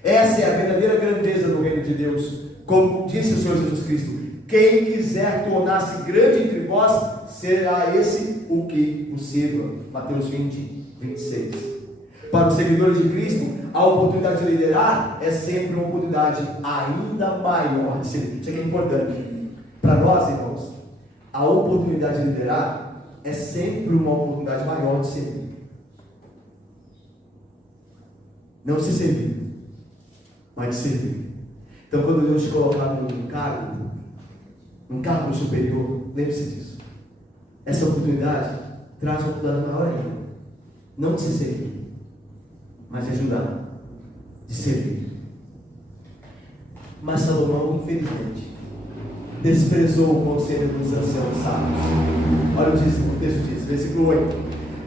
Essa é a verdadeira grandeza do reino de Deus, como disse o Senhor Jesus Cristo: quem quiser tornar-se grande entre vós, será esse o que o sirva. Mateus 20, 26. Para os seguidores de Cristo, a oportunidade de liderar é sempre uma oportunidade ainda maior de servir. Isso aqui é importante. Para nós, irmãos, a oportunidade de liderar é sempre uma oportunidade maior de servir. Não de se servir, mas de servir. Então, quando Deus te colocar num cargo superior, lembre-se disso. Essa oportunidade traz uma oportunidade maior ainda. Não de se servir, mas de ajudar, de servir. Mas Salomão, infelizmente, desprezou o conselho dos anciãos sábios. Olha o texto diz, versículo 8.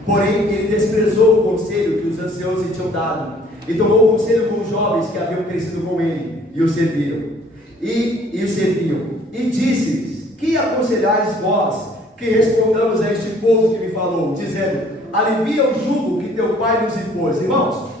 Porém, ele desprezou o conselho que os anciãos lhe tinham dado, e tomou o conselho com os jovens que haviam crescido com ele, e o serviram. E o serviam. E disse-lhes: que aconselhais vós, que respondamos a este povo que me falou, dizendo: alivia o jugo que teu pai nos impôs. Irmãos,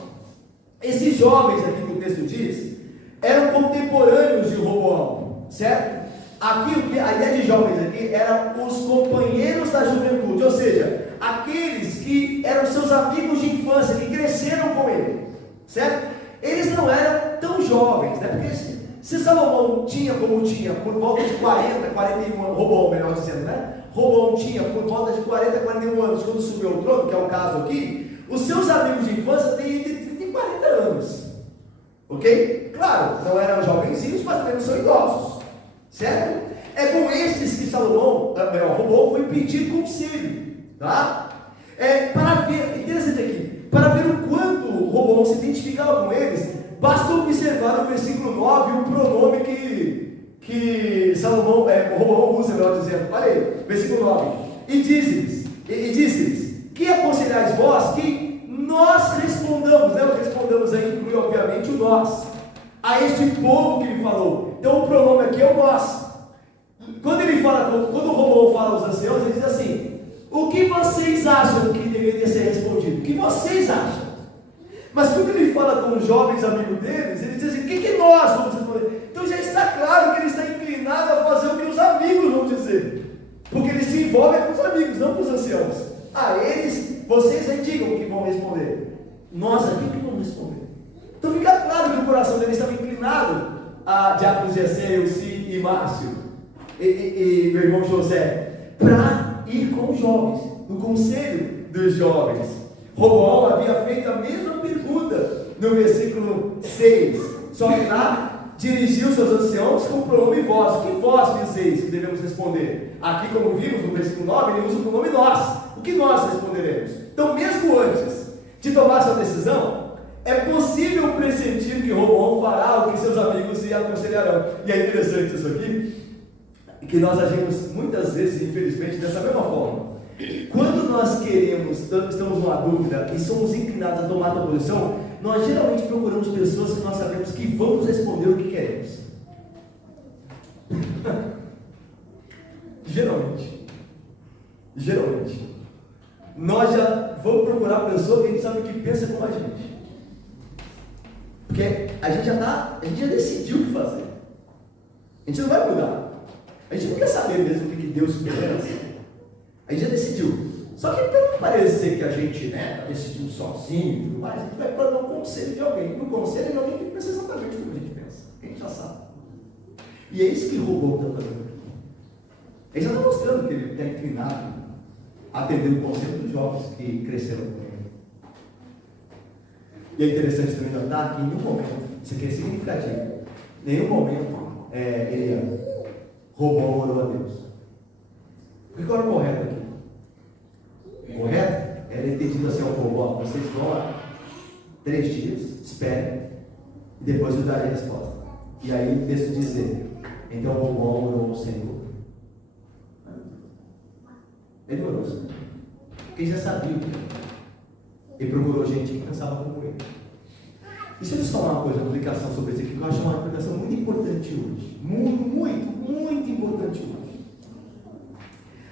esses jovens aqui que o texto diz, eram contemporâneos de Roboão, certo? Aqui, a ideia de jovens aqui eram os companheiros da juventude, ou seja, aqueles que eram seus amigos de infância, que cresceram com ele, certo? Eles não eram tão jovens, né? Porque se Salomão tinha, como tinha, por volta de 41 anos, Roboão, melhor dizendo, né? Roboão tinha por volta de 41 anos quando subiu ao trono, que é o caso aqui. Os seus amigos de infância têm entre 30 e 40 anos, ok? Claro, não eram jovenzinhos, mas também não são idosos, certo? É com estes que Roboão foi pedir conselho, tá? Para ver, interessante aqui, para ver o quanto Roboão se identificava com eles, basta observar no versículo 9 o pronome que Roboão usa, melhor dizendo. Olha aí, versículo 9. E disse-lhes: que aconselhais vós que nós respondamos, né? O respondamos aí inclui obviamente o nós, a este povo que ele falou. Então o pronome aqui é o nós. Quando o Romão fala aos anciãos, ele diz assim: o que vocês acham que deveria ser respondido? O que vocês acham? Mas quando ele fala com os jovens amigos deles, ele diz assim: o que nós vamos responder? Então já está claro que ele está inclinado a fazer o que os amigos vão dizer, porque ele se envolve com os amigos, não com os anciãos. Eles, vocês aí digam o que vão responder. Nós aqui o que vamos responder? Então fica claro que o coração dele estava inclinado a Diácono Gessé, Elci e Márcio e meu irmão José, para ir com os jovens, no conselho dos jovens. Roboão havia feito a mesma pergunta no versículo 6, só que lá dirigiu seus anciãos com o pronome vós. O que vós dizeis que devemos responder? Aqui, como vimos no versículo 9, ele usa o pronome nós. O que nós responderemos? Então, mesmo antes de tomar sua decisão, é possível pressentir que Roboão fará o que seus amigos se aconselharão. E é interessante isso aqui, que nós agimos muitas vezes, infelizmente, dessa mesma forma. Quando nós estamos numa dúvida e somos inclinados a tomar uma posição, nós geralmente procuramos pessoas que nós sabemos que vão nos responder o que queremos. Geralmente. Nós já vamos procurar a pessoa que a gente sabe que pensa como a gente. Porque a gente já decidiu o que fazer. A gente não vai mudar. A gente não quer saber mesmo o que Deus pensa. A gente já decidiu. Só que para não parecer que a gente decidiu sozinho e tudo mais, a gente vai para um conselho de alguém. No conselho de alguém que pensa exatamente como a gente pensa. A gente já sabe. E é isso que Roboão está fazendo aqui. Ele já está mostrando que ele está inclinado a atender o conselho dos jovens que cresceram com ele. E é interessante também notar que em nenhum momento, isso aqui é significativo, em nenhum momento Roboão orou a Deus. O que é o correto aqui? Correto? Era entendido assim ao povo: vocês vão lá 3 dias, esperem, e depois eu darei a resposta. E aí o texto dizer: então Roboão orou ao Senhor. Ele orou, Senhor, porque ele já sabia o que era. Ele procurou gente que pensava como ele. E se eu lhes falar uma coisa, uma aplicação sobre isso aqui, que eu acho uma aplicação muito importante hoje. Muito importante hoje.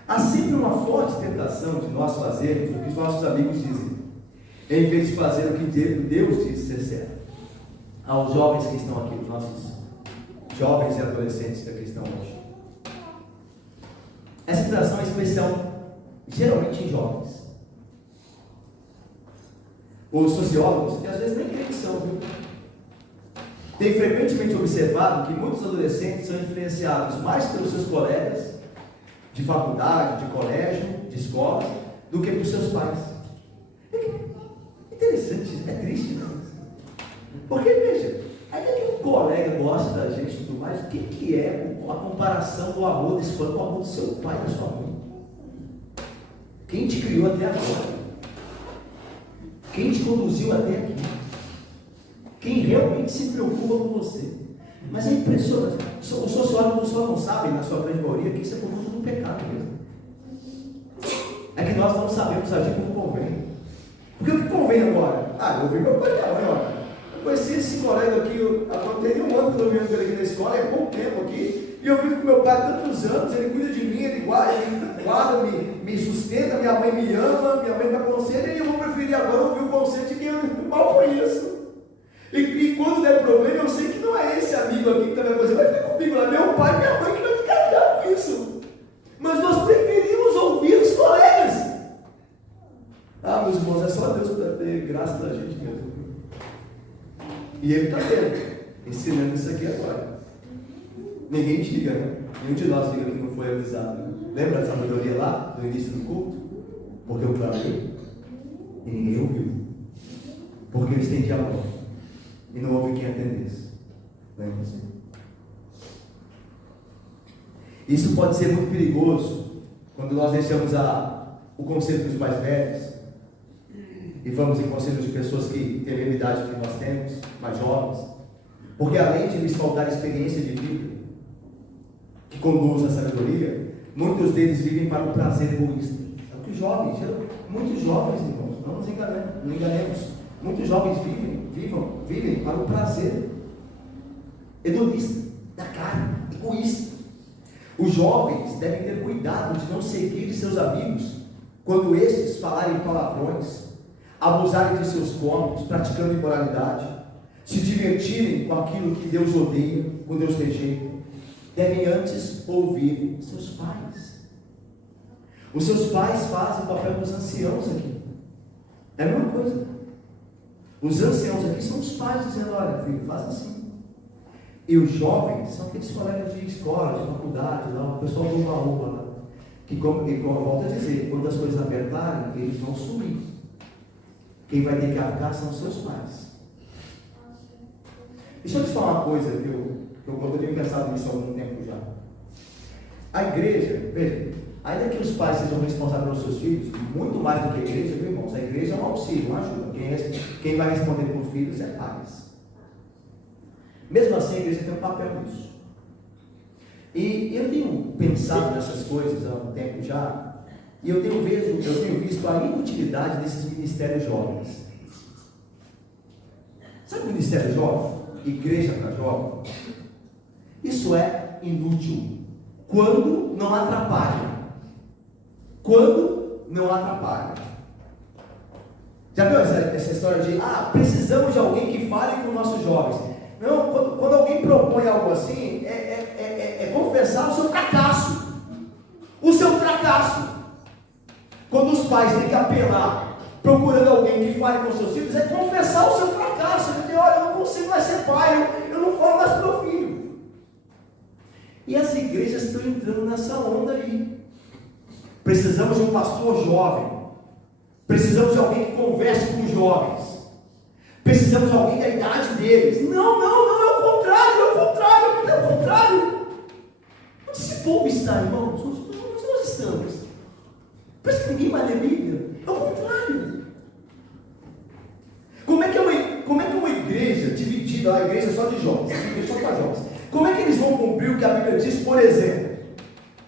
Há sempre uma forte tentação de nós fazermos o que os nossos amigos dizem, em vez de fazer o que Deus diz ser certo. Aos jovens que estão aqui, os nossos jovens e adolescentes que aqui estão hoje. Essa tentação é especial, geralmente em jovens. Os sociólogos, que às vezes nem creem que são, viu? Têm frequentemente observado que muitos adolescentes são influenciados mais pelos seus colegas de faculdade, de colégio, de escola, do que por seus pais. É interessante, é triste, né? Porque, veja, ainda que um colega gosta da gente e tudo mais, o que é a comparação do amor da escola com o amor do seu pai e da sua mãe? Quem te criou até agora? Quem te conduziu até aqui? Quem realmente se preocupa com você? Mas é impressionante. Os sociólogos só não sabem, na sua grande maioria, que isso é por conta do pecado mesmo. É que nós não sabemos agir como convém. Porque o que convém agora? Eu ouvi meu pai e minha mãe, olha. Eu conheci esse colega aqui, eu tenho um ano que eu estou vivendo ele aqui na escola, é pouco tempo aqui, e eu vivo com meu pai há tantos anos, ele cuida de mim, ele guarda, me sustenta, minha mãe me ama, minha mãe me aconselha, e eu vou preferir agora ouvir o conselho de quem eu mal conheço. E quando der problema, eu sei que não é esse amigo aqui que também vai fazer, vai ficar comigo lá, meu pai e minha mãe que vai ficar ligado com isso. Mas nós preferimos ouvir os colegas. Meus irmãos, é só Deus para ter graça da gente mesmo. E ele está tendo, ensinando isso aqui agora. Ninguém diga, né? Nenhum de nós diga que não foi avisado. Né? Lembra dessa sabedoria lá, do início do culto? Porque eu clamei e ninguém ouviu. Porque eu estendi a mão e não houve quem atendesse. Lembra-se? Isso pode ser muito perigoso quando nós deixamos o conselho dos mais velhos e vamos em conselhos de pessoas que têm a mesma idade que nós temos, mais jovens, porque além de lhes faltar experiência de vida que conduz à sabedoria, muitos deles vivem para o prazer egoísta. É o Muitos jovens, irmãos, não nos enganemos. Muitos jovens vivem para o prazer hedonista, da carne, egoísta. Os jovens devem ter cuidado de não seguir seus amigos quando estes falarem palavrões, abusarem de seus cômodos, praticando imoralidade, se divertirem com aquilo que Deus odeia, com Deus rejeita. Devem antes ouvir seus pais. Os seus pais fazem o papel dos anciãos aqui. É a mesma coisa. Os anciãos aqui são os pais dizendo: olha, filho, faz assim. E os jovens são aqueles colegas de escola, de faculdade, lá, o pessoal do Uba lá. Que, como eu volto a dizer, quando as coisas apertarem, eles vão sumir. Quem vai ter que arcar são os seus pais. Deixa eu te falar uma coisa que eu tenho pensado nisso há algum tempo já. A igreja, veja, ainda que os pais sejam responsáveis pelos seus filhos, muito mais do que a igreja, viu, irmãos? A igreja é um auxílio, uma ajuda. Quem vai responder por filhos é pais. Mesmo assim, a igreja tem um papel nisso. E eu tenho pensado nessas coisas há um tempo já, e eu tenho visto a inutilidade desses ministérios jovens. Sabe o ministério jovem? Igreja para jovem? Isso é inútil quando não atrapalha. Quando não atrapalha. Já viu essa história de precisamos de alguém que fale com nossos jovens? Não, quando alguém propõe algo assim, é confessar o seu fracasso. O seu fracasso. Quando os pais têm que apelar, procurando alguém que fale com seus filhos, é confessar o seu fracasso. Ele diz: olha, eu não consigo mais ser pai, eu não falo mais para o meu filho. E as igrejas estão entrando nessa onda aí. Precisamos de um pastor jovem. Precisamos de alguém que converse com os jovens. Precisamos de alguém da idade deles. Não, é o contrário. Onde esse povo está, irmãos? Onde nós estamos? Parece que ninguém mais lê Bíblia. É o contrário. Como é que uma igreja dividida, a igreja só de jovens, só para jovens, como é que eles vão cumprir o que a Bíblia diz? Por exemplo,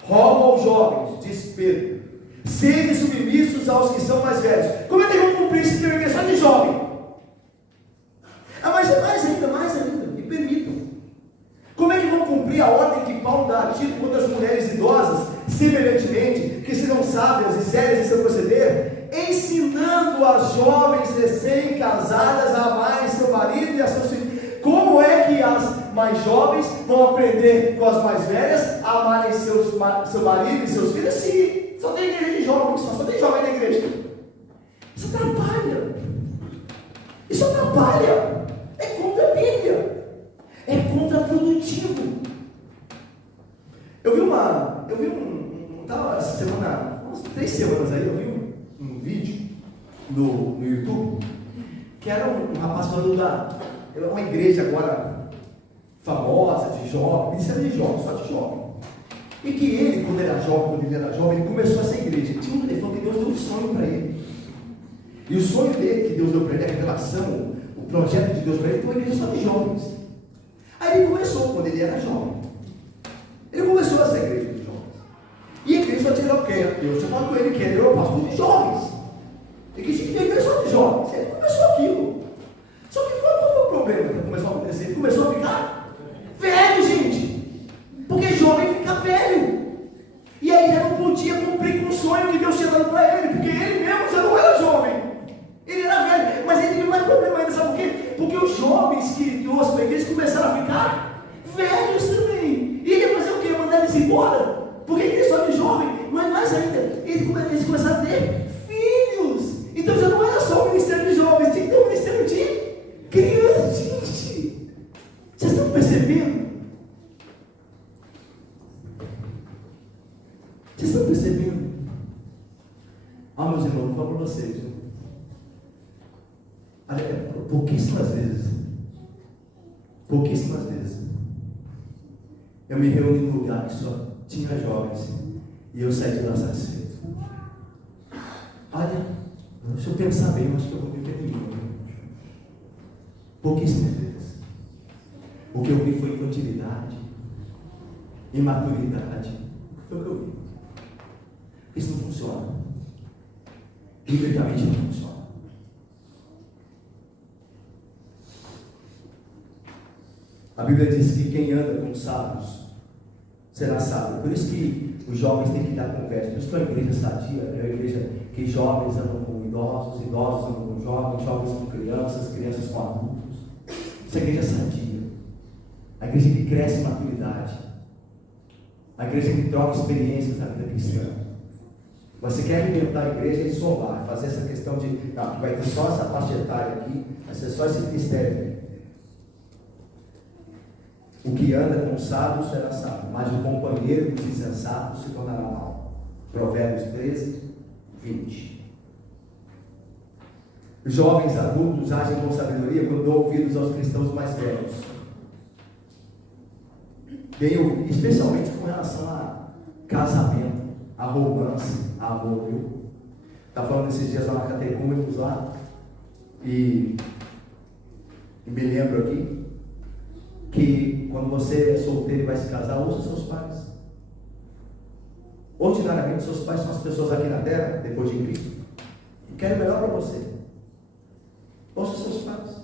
rogo aos jovens, diz Pedro, sejam submissos aos que são mais velhos. Como é que eles vão cumprir isso que é só de jovem? Mas é mais ainda, me permitam. Como é que vão cumprir a ordem que Paulo dá a Tito quanto às mulheres idosas, semelhantemente, que sejam sábias e sérias em seu proceder, ensinando as jovens recém-casadas a amarem seu marido e a seus filhos? Como é que as mais jovens vão aprender com as mais velhas a amarem seu marido e seus filhos? Se só tem igreja de jovens, só tem jovem na igreja. Isso atrapalha. É contra a Bíblia. É contraprodutivo. Eu vi essa semana, umas 3 semanas aí, eu vi um vídeo no YouTube, que era um rapaz falando uma igreja agora famosa, de jovem, ministério de jovens, só de jovem. E que ele, quando ele era jovem, ele começou essa igreja. Ele falou que Deus deu um sonho para ele. E o sonho dele, que Deus deu para ele, a revelação, o projeto de Deus para ele, foi uma igreja só de jovens. Aí ele começou, quando ele era jovem. Ele começou essa igreja de jovens. E a igreja só tinha o quê? Deus tinha falado com ele que ele era o pastor de jovens. E que tinha que ter igreja só de jovens. Ele começou aquilo. Só que qual foi o problema que começou a acontecer? Ele começou a ficar velho, gente. Porque jovem fica velho. E aí já não podia cumprir com o sonho que Deus tinha dado para ele, porque ele mesmo já não era jovem. Ele era velho, mas ele teve mais problema ainda, sabe por quê? Porque os jovens que ele trouxe para a igreja começaram a ficar velhos também. E ele ia fazer o quê? Mandar eles embora? Porque ele é só de jovem, mas mais ainda, eles começaram a ter filhos. Então já não era só o ministério de jovens, tinha que ter um ministério de crianças. Gente, vocês estão percebendo? Vocês estão percebendo? Meus irmãos, vou falar para vocês. Pouquíssimas vezes eu me reuni num lugar que só tinha jovens e eu saí de lá satisfeito. Olha, deixa eu pensar bem, eu acho que eu vou me perder. Pouquíssimas vezes. O que eu vi foi infantilidade, imaturidade. Foi o que eu vi. Isso não funciona. biblicamente não funciona. A Bíblia diz que quem anda com os sábios será sábio. Por isso que os jovens têm que dar conversa. Por isso que é uma igreja sadia, é uma igreja que jovens andam com idosos, idosos andam com jovens, jovens com crianças, crianças com adultos. Essa igreja é sadia. A igreja que cresce em maturidade. A igreja que troca experiências na vida cristã. Você quer alimentar a igreja e isolar, fazer essa questão de, não, vai ter só essa faixa etária aqui, vai ser só esse ministério aqui. O que anda com o sábio será sábio, mas o companheiro dos insensatos se tornará mau. Provérbios 13, 20. Os jovens adultos agem com sabedoria quando dão ouvidos aos cristãos mais velhos. Especialmente com relação a casamento, a romance, a amor, viu? Está falando esses dias lá na catecúmenos lá, e me lembro aqui, que quando você é solteiro e vai se casar, ouça seus pais. Ordinariamente, seus pais são as pessoas aqui na terra, depois de Cristo, que querem o melhor para você. Ouça seus pais.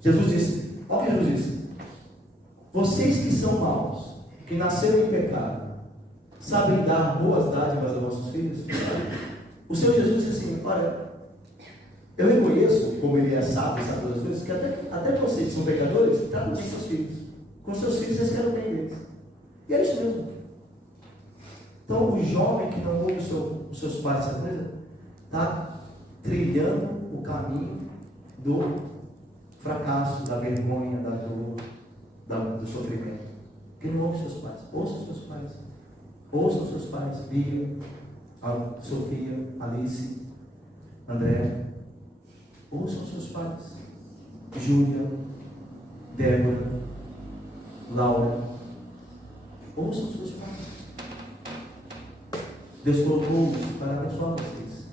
Jesus disse, olha o que Jesus disse: vocês que são maus, que nasceram em pecado, sabem dar boas dádivas aos vossos filhos? O Senhor Jesus disse assim: olha, eu reconheço, como ele é sábio, sabe todas as coisas, que até vocês que são pecadores, tratam bem seus filhos. Com seus filhos, vocês querem bem deles. E é isso mesmo. Então, o jovem que não ouve os seus pais, essa coisa, está trilhando o caminho do fracasso, da vergonha, da dor, do sofrimento. Porque não ouve seus pais. Ouça seus pais. Ouça os seus pais. Bia, Sofia, Alice, André. Ouçam seus pais. Júlia, Débora, Laura. Ouçam seus pais. Deus colocou para abençoar vocês.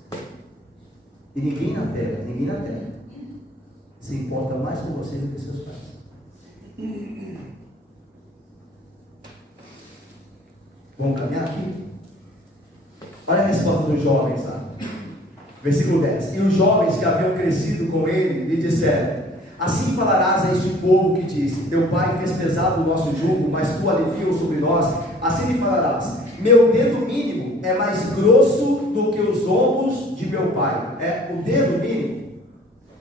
E ninguém na terra se importa mais com vocês do que seus pais. Vamos caminhar aqui? Olha a resposta dos jovens lá. Versículo 10. E os jovens que haviam crescido com ele lhe disseram: assim falarás a este povo que disse: teu pai fez pesado o nosso jugo, mas tu alivias sobre nós. Assim lhe falarás: meu dedo mínimo é mais grosso do que os ombros de meu pai. O dedo mínimo,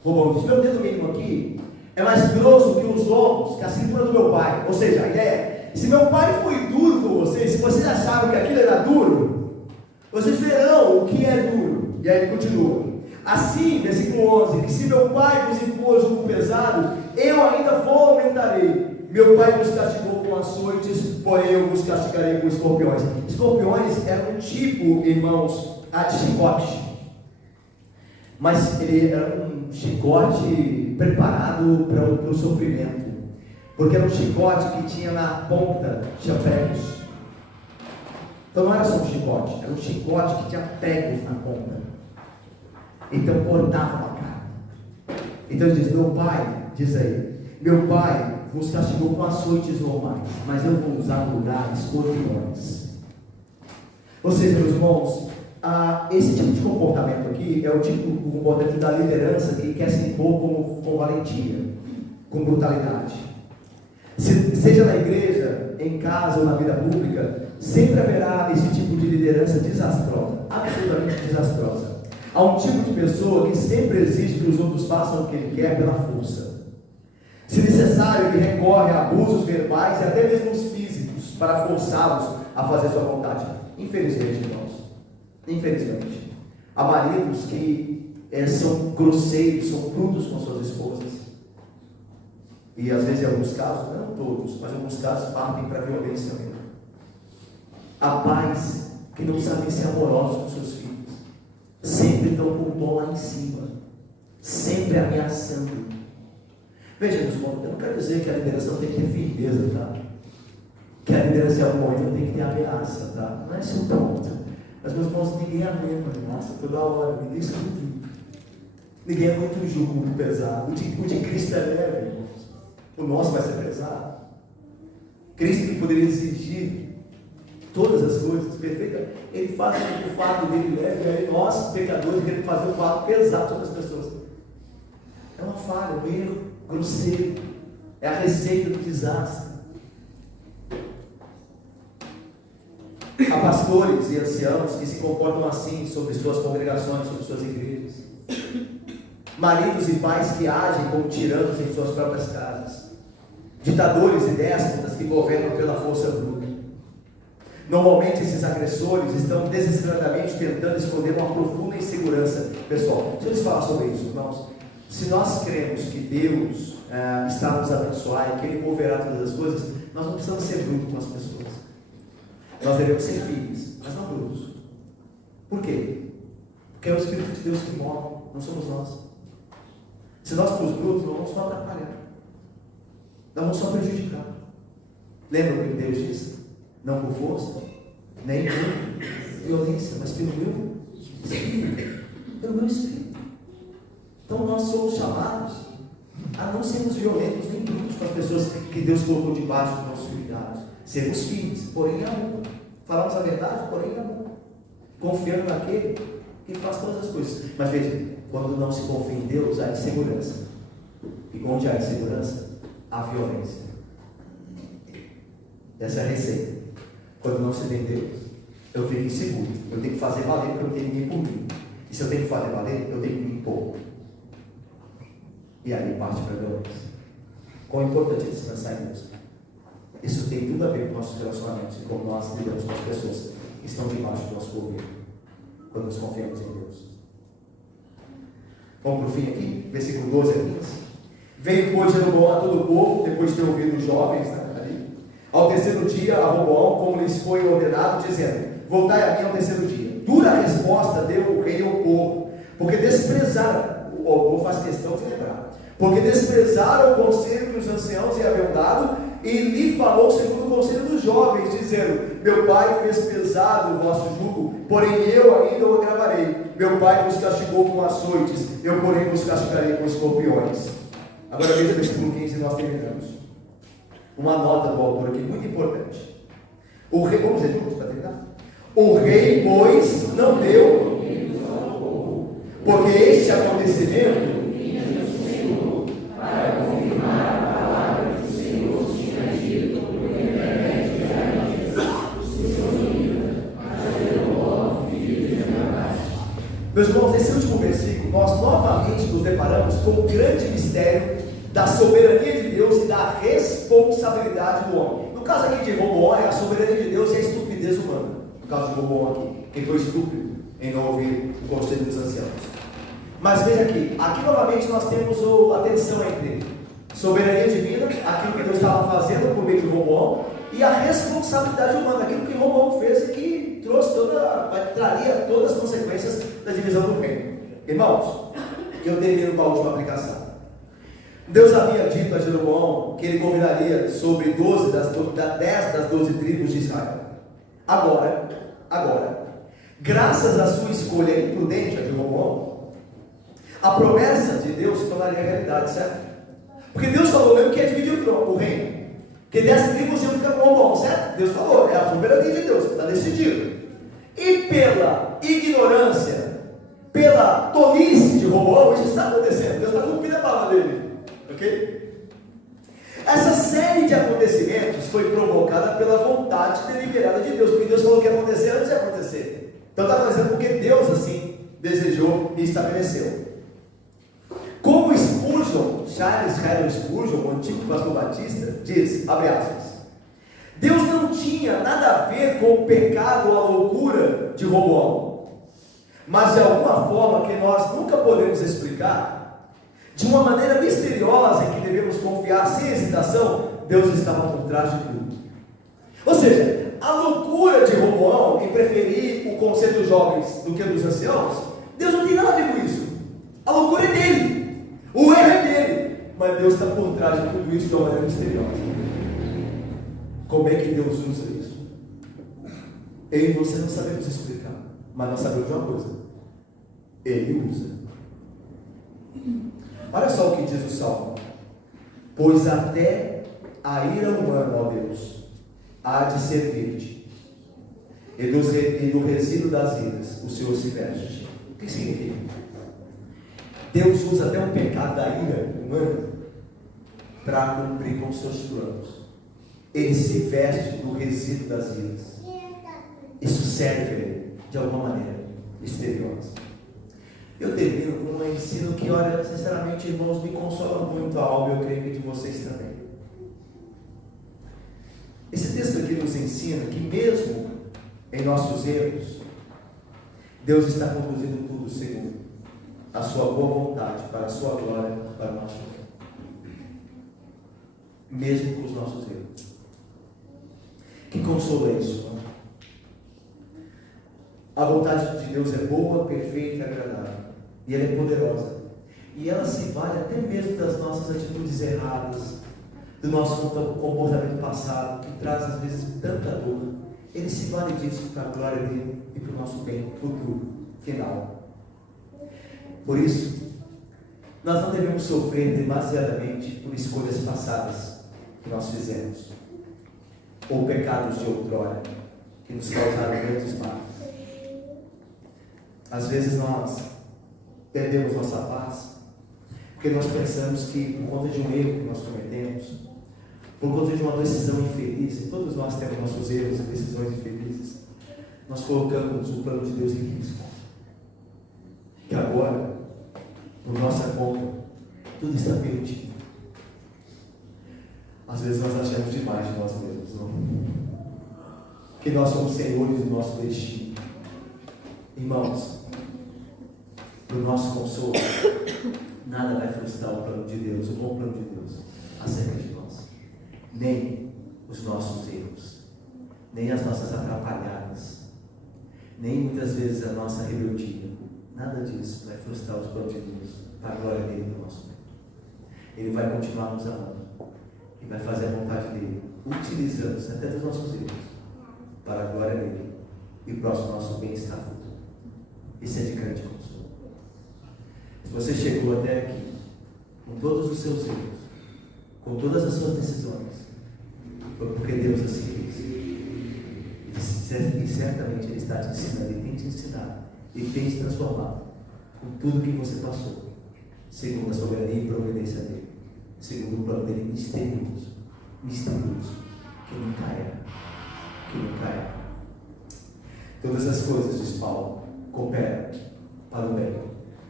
Robão diz, meu dedo mínimo aqui é mais grosso que os ombros, que a cintura do meu pai. Ou seja, a ideia é: se meu pai foi duro com vocês, se vocês acharam que aquilo era duro, vocês verão o que é duro. E aí ele continua: assim, versículo 11, que se meu pai vos impôs jugo pesado, eu ainda fomentarei. Meu pai vos castigou com açoites, porém eu vos castigarei com escorpiões. Escorpiões eram um tipo, irmãos, de chicote. Mas ele era um chicote preparado para o sofrimento. Porque era um chicote que tinha na ponta, tinha pregos. Então não era só um chicote, era um chicote que tinha pregos na ponta. Então cortava a carne. Então ele diz: meu pai, diz aí, meu pai vos castigou com açoites normais, mas eu vou usar no lugar escorpiões. Ou seja, meus irmãos, esse tipo de comportamento aqui é o tipo de comportamento da liderança que quer se impor com valentia, com brutalidade. Seja na igreja, em casa ou na vida pública, sempre haverá esse tipo de liderança desastrosa, absolutamente desastrosa. Há um tipo de pessoa que sempre exige que os outros façam o que ele quer pela força. Se necessário, ele recorre a abusos verbais e até mesmo os físicos para forçá-los a fazer sua vontade. Infelizmente, irmãos, infelizmente, há maridos que são grosseiros, são brutos com suas esposas. E às vezes, em alguns casos, não todos, mas em alguns casos partem para a violência mesmo. Há pais que não sabem ser amorosos com seus filhos. Sempre estão com o tom lá em cima, sempre ameaçando. Veja, meus irmãos, eu não quero dizer que a liderança não tem que ter firmeza, tá? Que a liderança em algum momento tem que ter ameaça, tá? Não é esse o ponto. Mas, meus irmãos, ninguém aguenta ameaça toda hora, ninguém escuta. Ninguém aguenta um jugo muito pesado. O de Cristo é leve, irmãos. O nosso vai ser pesado. Cristo que poderia exigir todas as coisas, perfeita. Ele faz o fardo dele leve, e aí nós, pecadores, queremos fazer um fardo pesado sobre as pessoas. É uma falha, um erro grosseiro. É a receita do desastre. Há pastores e anciãos que se comportam assim sobre suas congregações, sobre suas igrejas. Maridos e pais que agem como tiranos em suas próprias casas. Ditadores e déspotas que governam pela força bruta. Normalmente esses agressores estão desesperadamente tentando esconder uma profunda insegurança pessoal. Deixa eu lhes falar sobre isso, irmãos. Se nós cremos que Deus está nos abençoar e que Ele moverá todas as coisas, nós não precisamos ser brutos com as pessoas. Nós devemos ser filhos, mas não brutos. Por quê? Porque é o Espírito de Deus que move, não somos nós. Se nós formos brutos, não vamos só atrapalhar, não vamos só prejudicar. Lembra o que Deus disse? Não por força, nem por violência, mas pelo meu Espírito. Pelo meu Espírito. Então nós somos chamados a não sermos violentos nem brutos com as pessoas que Deus colocou debaixo dos nossos cuidados. Sermos filhos, porém em amor. Falamos a verdade, porém em amor. Confiando naquele que faz todas as coisas. Mas veja, quando não se confia em Deus, há insegurança. E onde há insegurança, há violência. Essa é a receita. Quando não se tem Deus, eu fico inseguro. Eu tenho que fazer valer porque eu não tenho ninguém por mim. E se eu tenho que fazer valer, eu tenho que me impor. E aí parte para a violência. Quão importante é descansar em Deus. Isso tem tudo a ver com nossos relacionamentos e como nós lidamos com as pessoas que estão debaixo do nosso governo, quando nos confiamos em Deus. Vamos para o fim aqui, versículo 12 a 15. Veio, pois, Jeroboão a todo o povo, depois de ter ouvido os jovens, ali, ao terceiro dia, a Roboão, como lhes foi ordenado, dizendo: voltai a mim ao terceiro dia. Dura resposta deu o rei ao povo, porque desprezaram, o povo faz questão de lembrar, porque desprezaram o conselho que os anciãos lhe haviam dado, e lhe falou segundo o conselho dos jovens, dizendo: meu pai fez pesado o vosso jugo, porém eu ainda o agravarei. Meu pai vos castigou com açoites, eu porém vos castigarei com escorpiões. Agora veja o versículo 15 e nós terminamos. Uma nota do autor aqui muito importante. O rei, vamos dizer juntos para terminar? O rei, pois, não deu, porque este acontecimento para confirmar a palavra que o Senhor tinha dito por intermédio de Aías, sussurrida a Jeroboão, filho de Nebat. Meus irmãos, nesse último versículo, nós novamente nos deparamos com o grande mistério da soberania de Deus e da responsabilidade do homem. No caso aqui de Roboão, é a soberania de Deus e a estupidez humana. No caso de Roboão aqui, quem foi estúpido em não ouvir o conselho dos anciãos. Mas veja aqui novamente nós temos a tensão entre soberania divina, aquilo que Deus estava fazendo por meio de Roboão, e a responsabilidade humana, aquilo que Roboão fez e que traria todas as consequências da divisão do reino. Irmãos, eu termino com a última aplicação. Deus havia dito a Jeroboão que ele governaria sobre 10 das 12 tribos de Israel. Agora, graças à sua escolha imprudente, a de Jeroboão, a promessa de Deus se tornaria realidade, certo? Porque Deus falou mesmo que ia dividir o reino, que 10 tribos iam ficar com Roboão, certo? Deus falou, é a soberania de Deus, está decidido. E pela ignorância, pela tolice de Roboão, isso está acontecendo. Deus está cumprindo a palavra dele, ok? Essa série de acontecimentos foi provocada pela vontade deliberada de Deus, porque Deus falou que ia acontecer antes de acontecer. Então está acontecendo porque Deus assim desejou e estabeleceu. Como Spurgeon, Charles Haddon Spurgeon, o antigo pastor batista, diz, abre aspas, Deus não tinha nada a ver com o pecado ou a loucura de Roboão, mas de alguma forma que nós nunca podemos explicar, de uma maneira misteriosa em que devemos confiar sem hesitação, Deus estava por trás de tudo. Ou seja, a loucura de Roboão em preferir o conselho dos jovens do que dos anciãos, Deus não tem nada a ver com isso. A loucura é dele. O erro é dele, mas Deus está por trás de tudo isso de uma maneira misteriosa. Como é que Deus usa isso? Eu e você não sabemos explicar, mas nós sabemos de uma coisa: Ele usa. Olha só o que diz o Salmo: pois até a ira humana, ó Deus, há de servir-te, e do resíduo das iras o Senhor se veste. O que significa? Deus usa até o pecado da ira humana para cumprir com os seus planos. Ele se veste do resíduo das iras. Isso serve a ele de alguma maneira misteriosa. Eu termino com um ensino que, olha, sinceramente, irmãos, me consola muito a alma, eu creio que de vocês também. Esse texto aqui nos ensina que mesmo em nossos erros, Deus está conduzindo tudo segundo a sua boa vontade, para a sua glória, para o nosso bem. Mesmo com os nossos erros. Que consolo é isso, não? A vontade de Deus é boa, perfeita e agradável. E ela é poderosa. E ela se vale até mesmo das nossas atitudes erradas, do nosso comportamento passado, que traz às vezes tanta dor. Ele se vale disso para a glória dele e para o nosso bem futuro, final. Por isso, nós não devemos sofrer demasiadamente por escolhas passadas que nós fizemos, ou pecados de outrora, que nos causaram grandes males. Às vezes nós perdemos nossa paz, porque nós pensamos que por conta de um erro que nós cometemos, por conta de uma decisão infeliz, e todos nós temos nossos erros e decisões infelizes, nós colocamos o plano de Deus em risco. E agora, por nossa conta, tudo está perdido. Às vezes nós achamos demais de nós mesmos, não? Que nós somos senhores do nosso destino. Irmãos, para o nosso consolo, nada vai frustrar o plano de Deus, o bom plano de Deus, acerca de nós. Nem os nossos erros, nem as nossas atrapalhadas, nem muitas vezes a nossa rebeldia. Nada disso vai frustrar os planos de Deus, para a glória dele e do nosso bem. Ele vai continuar nos amando e vai fazer a vontade dele, utilizando-se até dos nossos erros, para a glória dele e para o nosso bem-estar futuro. Isso é de grande consolo. Se você chegou até aqui, com todos os seus erros, com todas as suas decisões, foi porque Deus assim quis. E certamente Ele está te ensinando, Ele tem te ensinado, Ele tem te transformado com tudo que você passou, segundo a soberania e providência dEle, segundo o plano dEle misterioso, que nunca é. Todas as coisas, diz Paulo, cooperam para o bem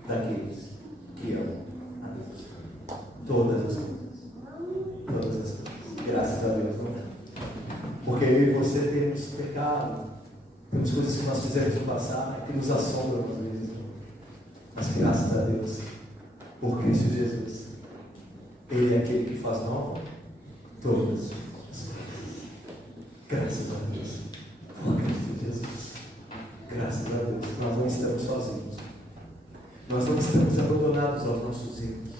daqueles que amam a Deus. Todas as coisas. Graças a Deus, não é? Porque eu e você temos pecado, temos coisas que nós fizemos no passado que nos assombram às vezes. Mas graças a Deus, por Cristo Jesus, Ele é aquele que faz nova todas as coisas. Graças a Deus, por Cristo Jesus. Graças a Deus, nós não estamos sozinhos. Nós não estamos abandonados aos nossos erros,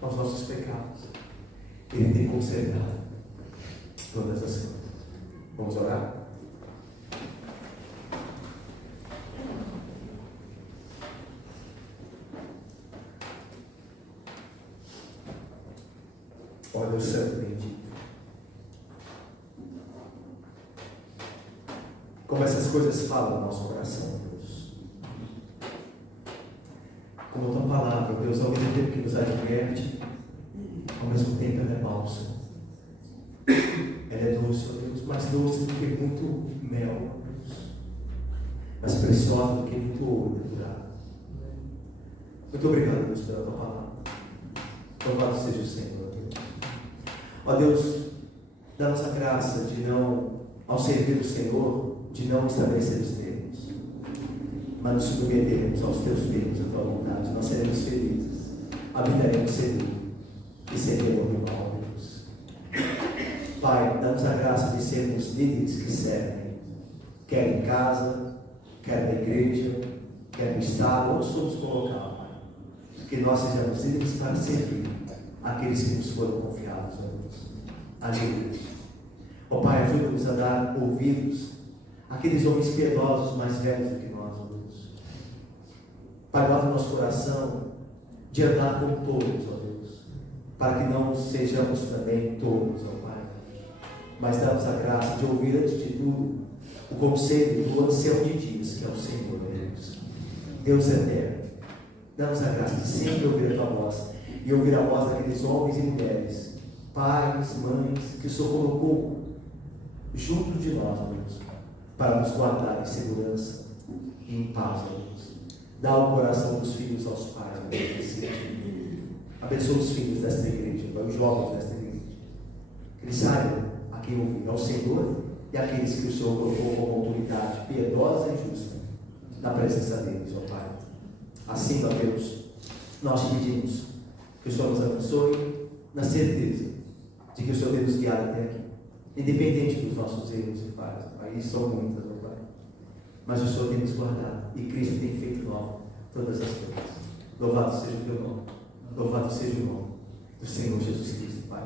aos nossos pecados. Ele tem consertado todas as coisas. Vamos orar? Ó Deus Santo bendito, como essas coisas falam no nosso coração, Deus. Como a tua palavra, Deus, ao mesmo tempo que nos adverte, ao mesmo tempo ela é bálsamo. Ela é doce, ó Deus, mais doce do que muito mel, ó Deus, mais preciosa do que muito ouro depurado. Muito obrigado, Deus, pela tua palavra. Louvado seja o Senhor, ó Deus. Ó Deus, dá-nos a graça de não, ao servir o Senhor, de não estabelecer os termos, mas nos submetermos aos teus termos, à tua vontade. Nós seremos felizes, habitaremos seguro e seremos no mal, Deus. Pai, dá-nos a graça de sermos líderes que servem, quer em casa, quer na igreja, quer no estado, onde somos colocados, Pai. Que nós sejamos líderes para servir aqueles que nos foram confiados, ó Deus. Ajuda-nos. Ó Pai, ajuda-nos a dar ouvidos àqueles homens piedosos mais velhos do que nós, ó Deus. Pai, lava o nosso coração de andar com todos, ó Deus, para que não sejamos também todos, ó Pai, mas dá-nos a graça de ouvir antes de tudo o conselho do ancião de dias, que é o Senhor, Deus. Deus eterno, dá-nos a graça de sempre ouvir a tua voz, e ouvir a voz daqueles homens e mulheres, pais, mães, que o Senhor colocou junto de nós, Deus, para nos guardar em segurança e em paz, Deus. Dá o coração dos filhos aos pais, Deus, nesse sentido. Abençoa os filhos desta igreja, os jovens desta igreja, que eles saibam a quem ouvir, ao Senhor e aqueles que o Senhor colocou como autoridade piedosa e justa na presença deles, ó Pai. Assim, ó Deus, nós te pedimos que o Senhor nos abençoe na certeza de que o Senhor tem nos guiado até aqui, independente dos nossos erros e falhas, Pai. Isso são muitas, ó Pai. Mas o Senhor tem nos guardado e Cristo tem feito nova todas as coisas. Louvado seja o teu nome, louvado seja o nome do Senhor Jesus Cristo, Pai,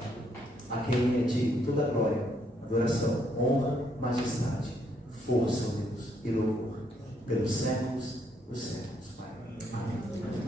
a quem é digno toda a glória, adoração, honra, majestade, força, ó Deus, e louvor pelos séculos dos séculos, Pai. Amém.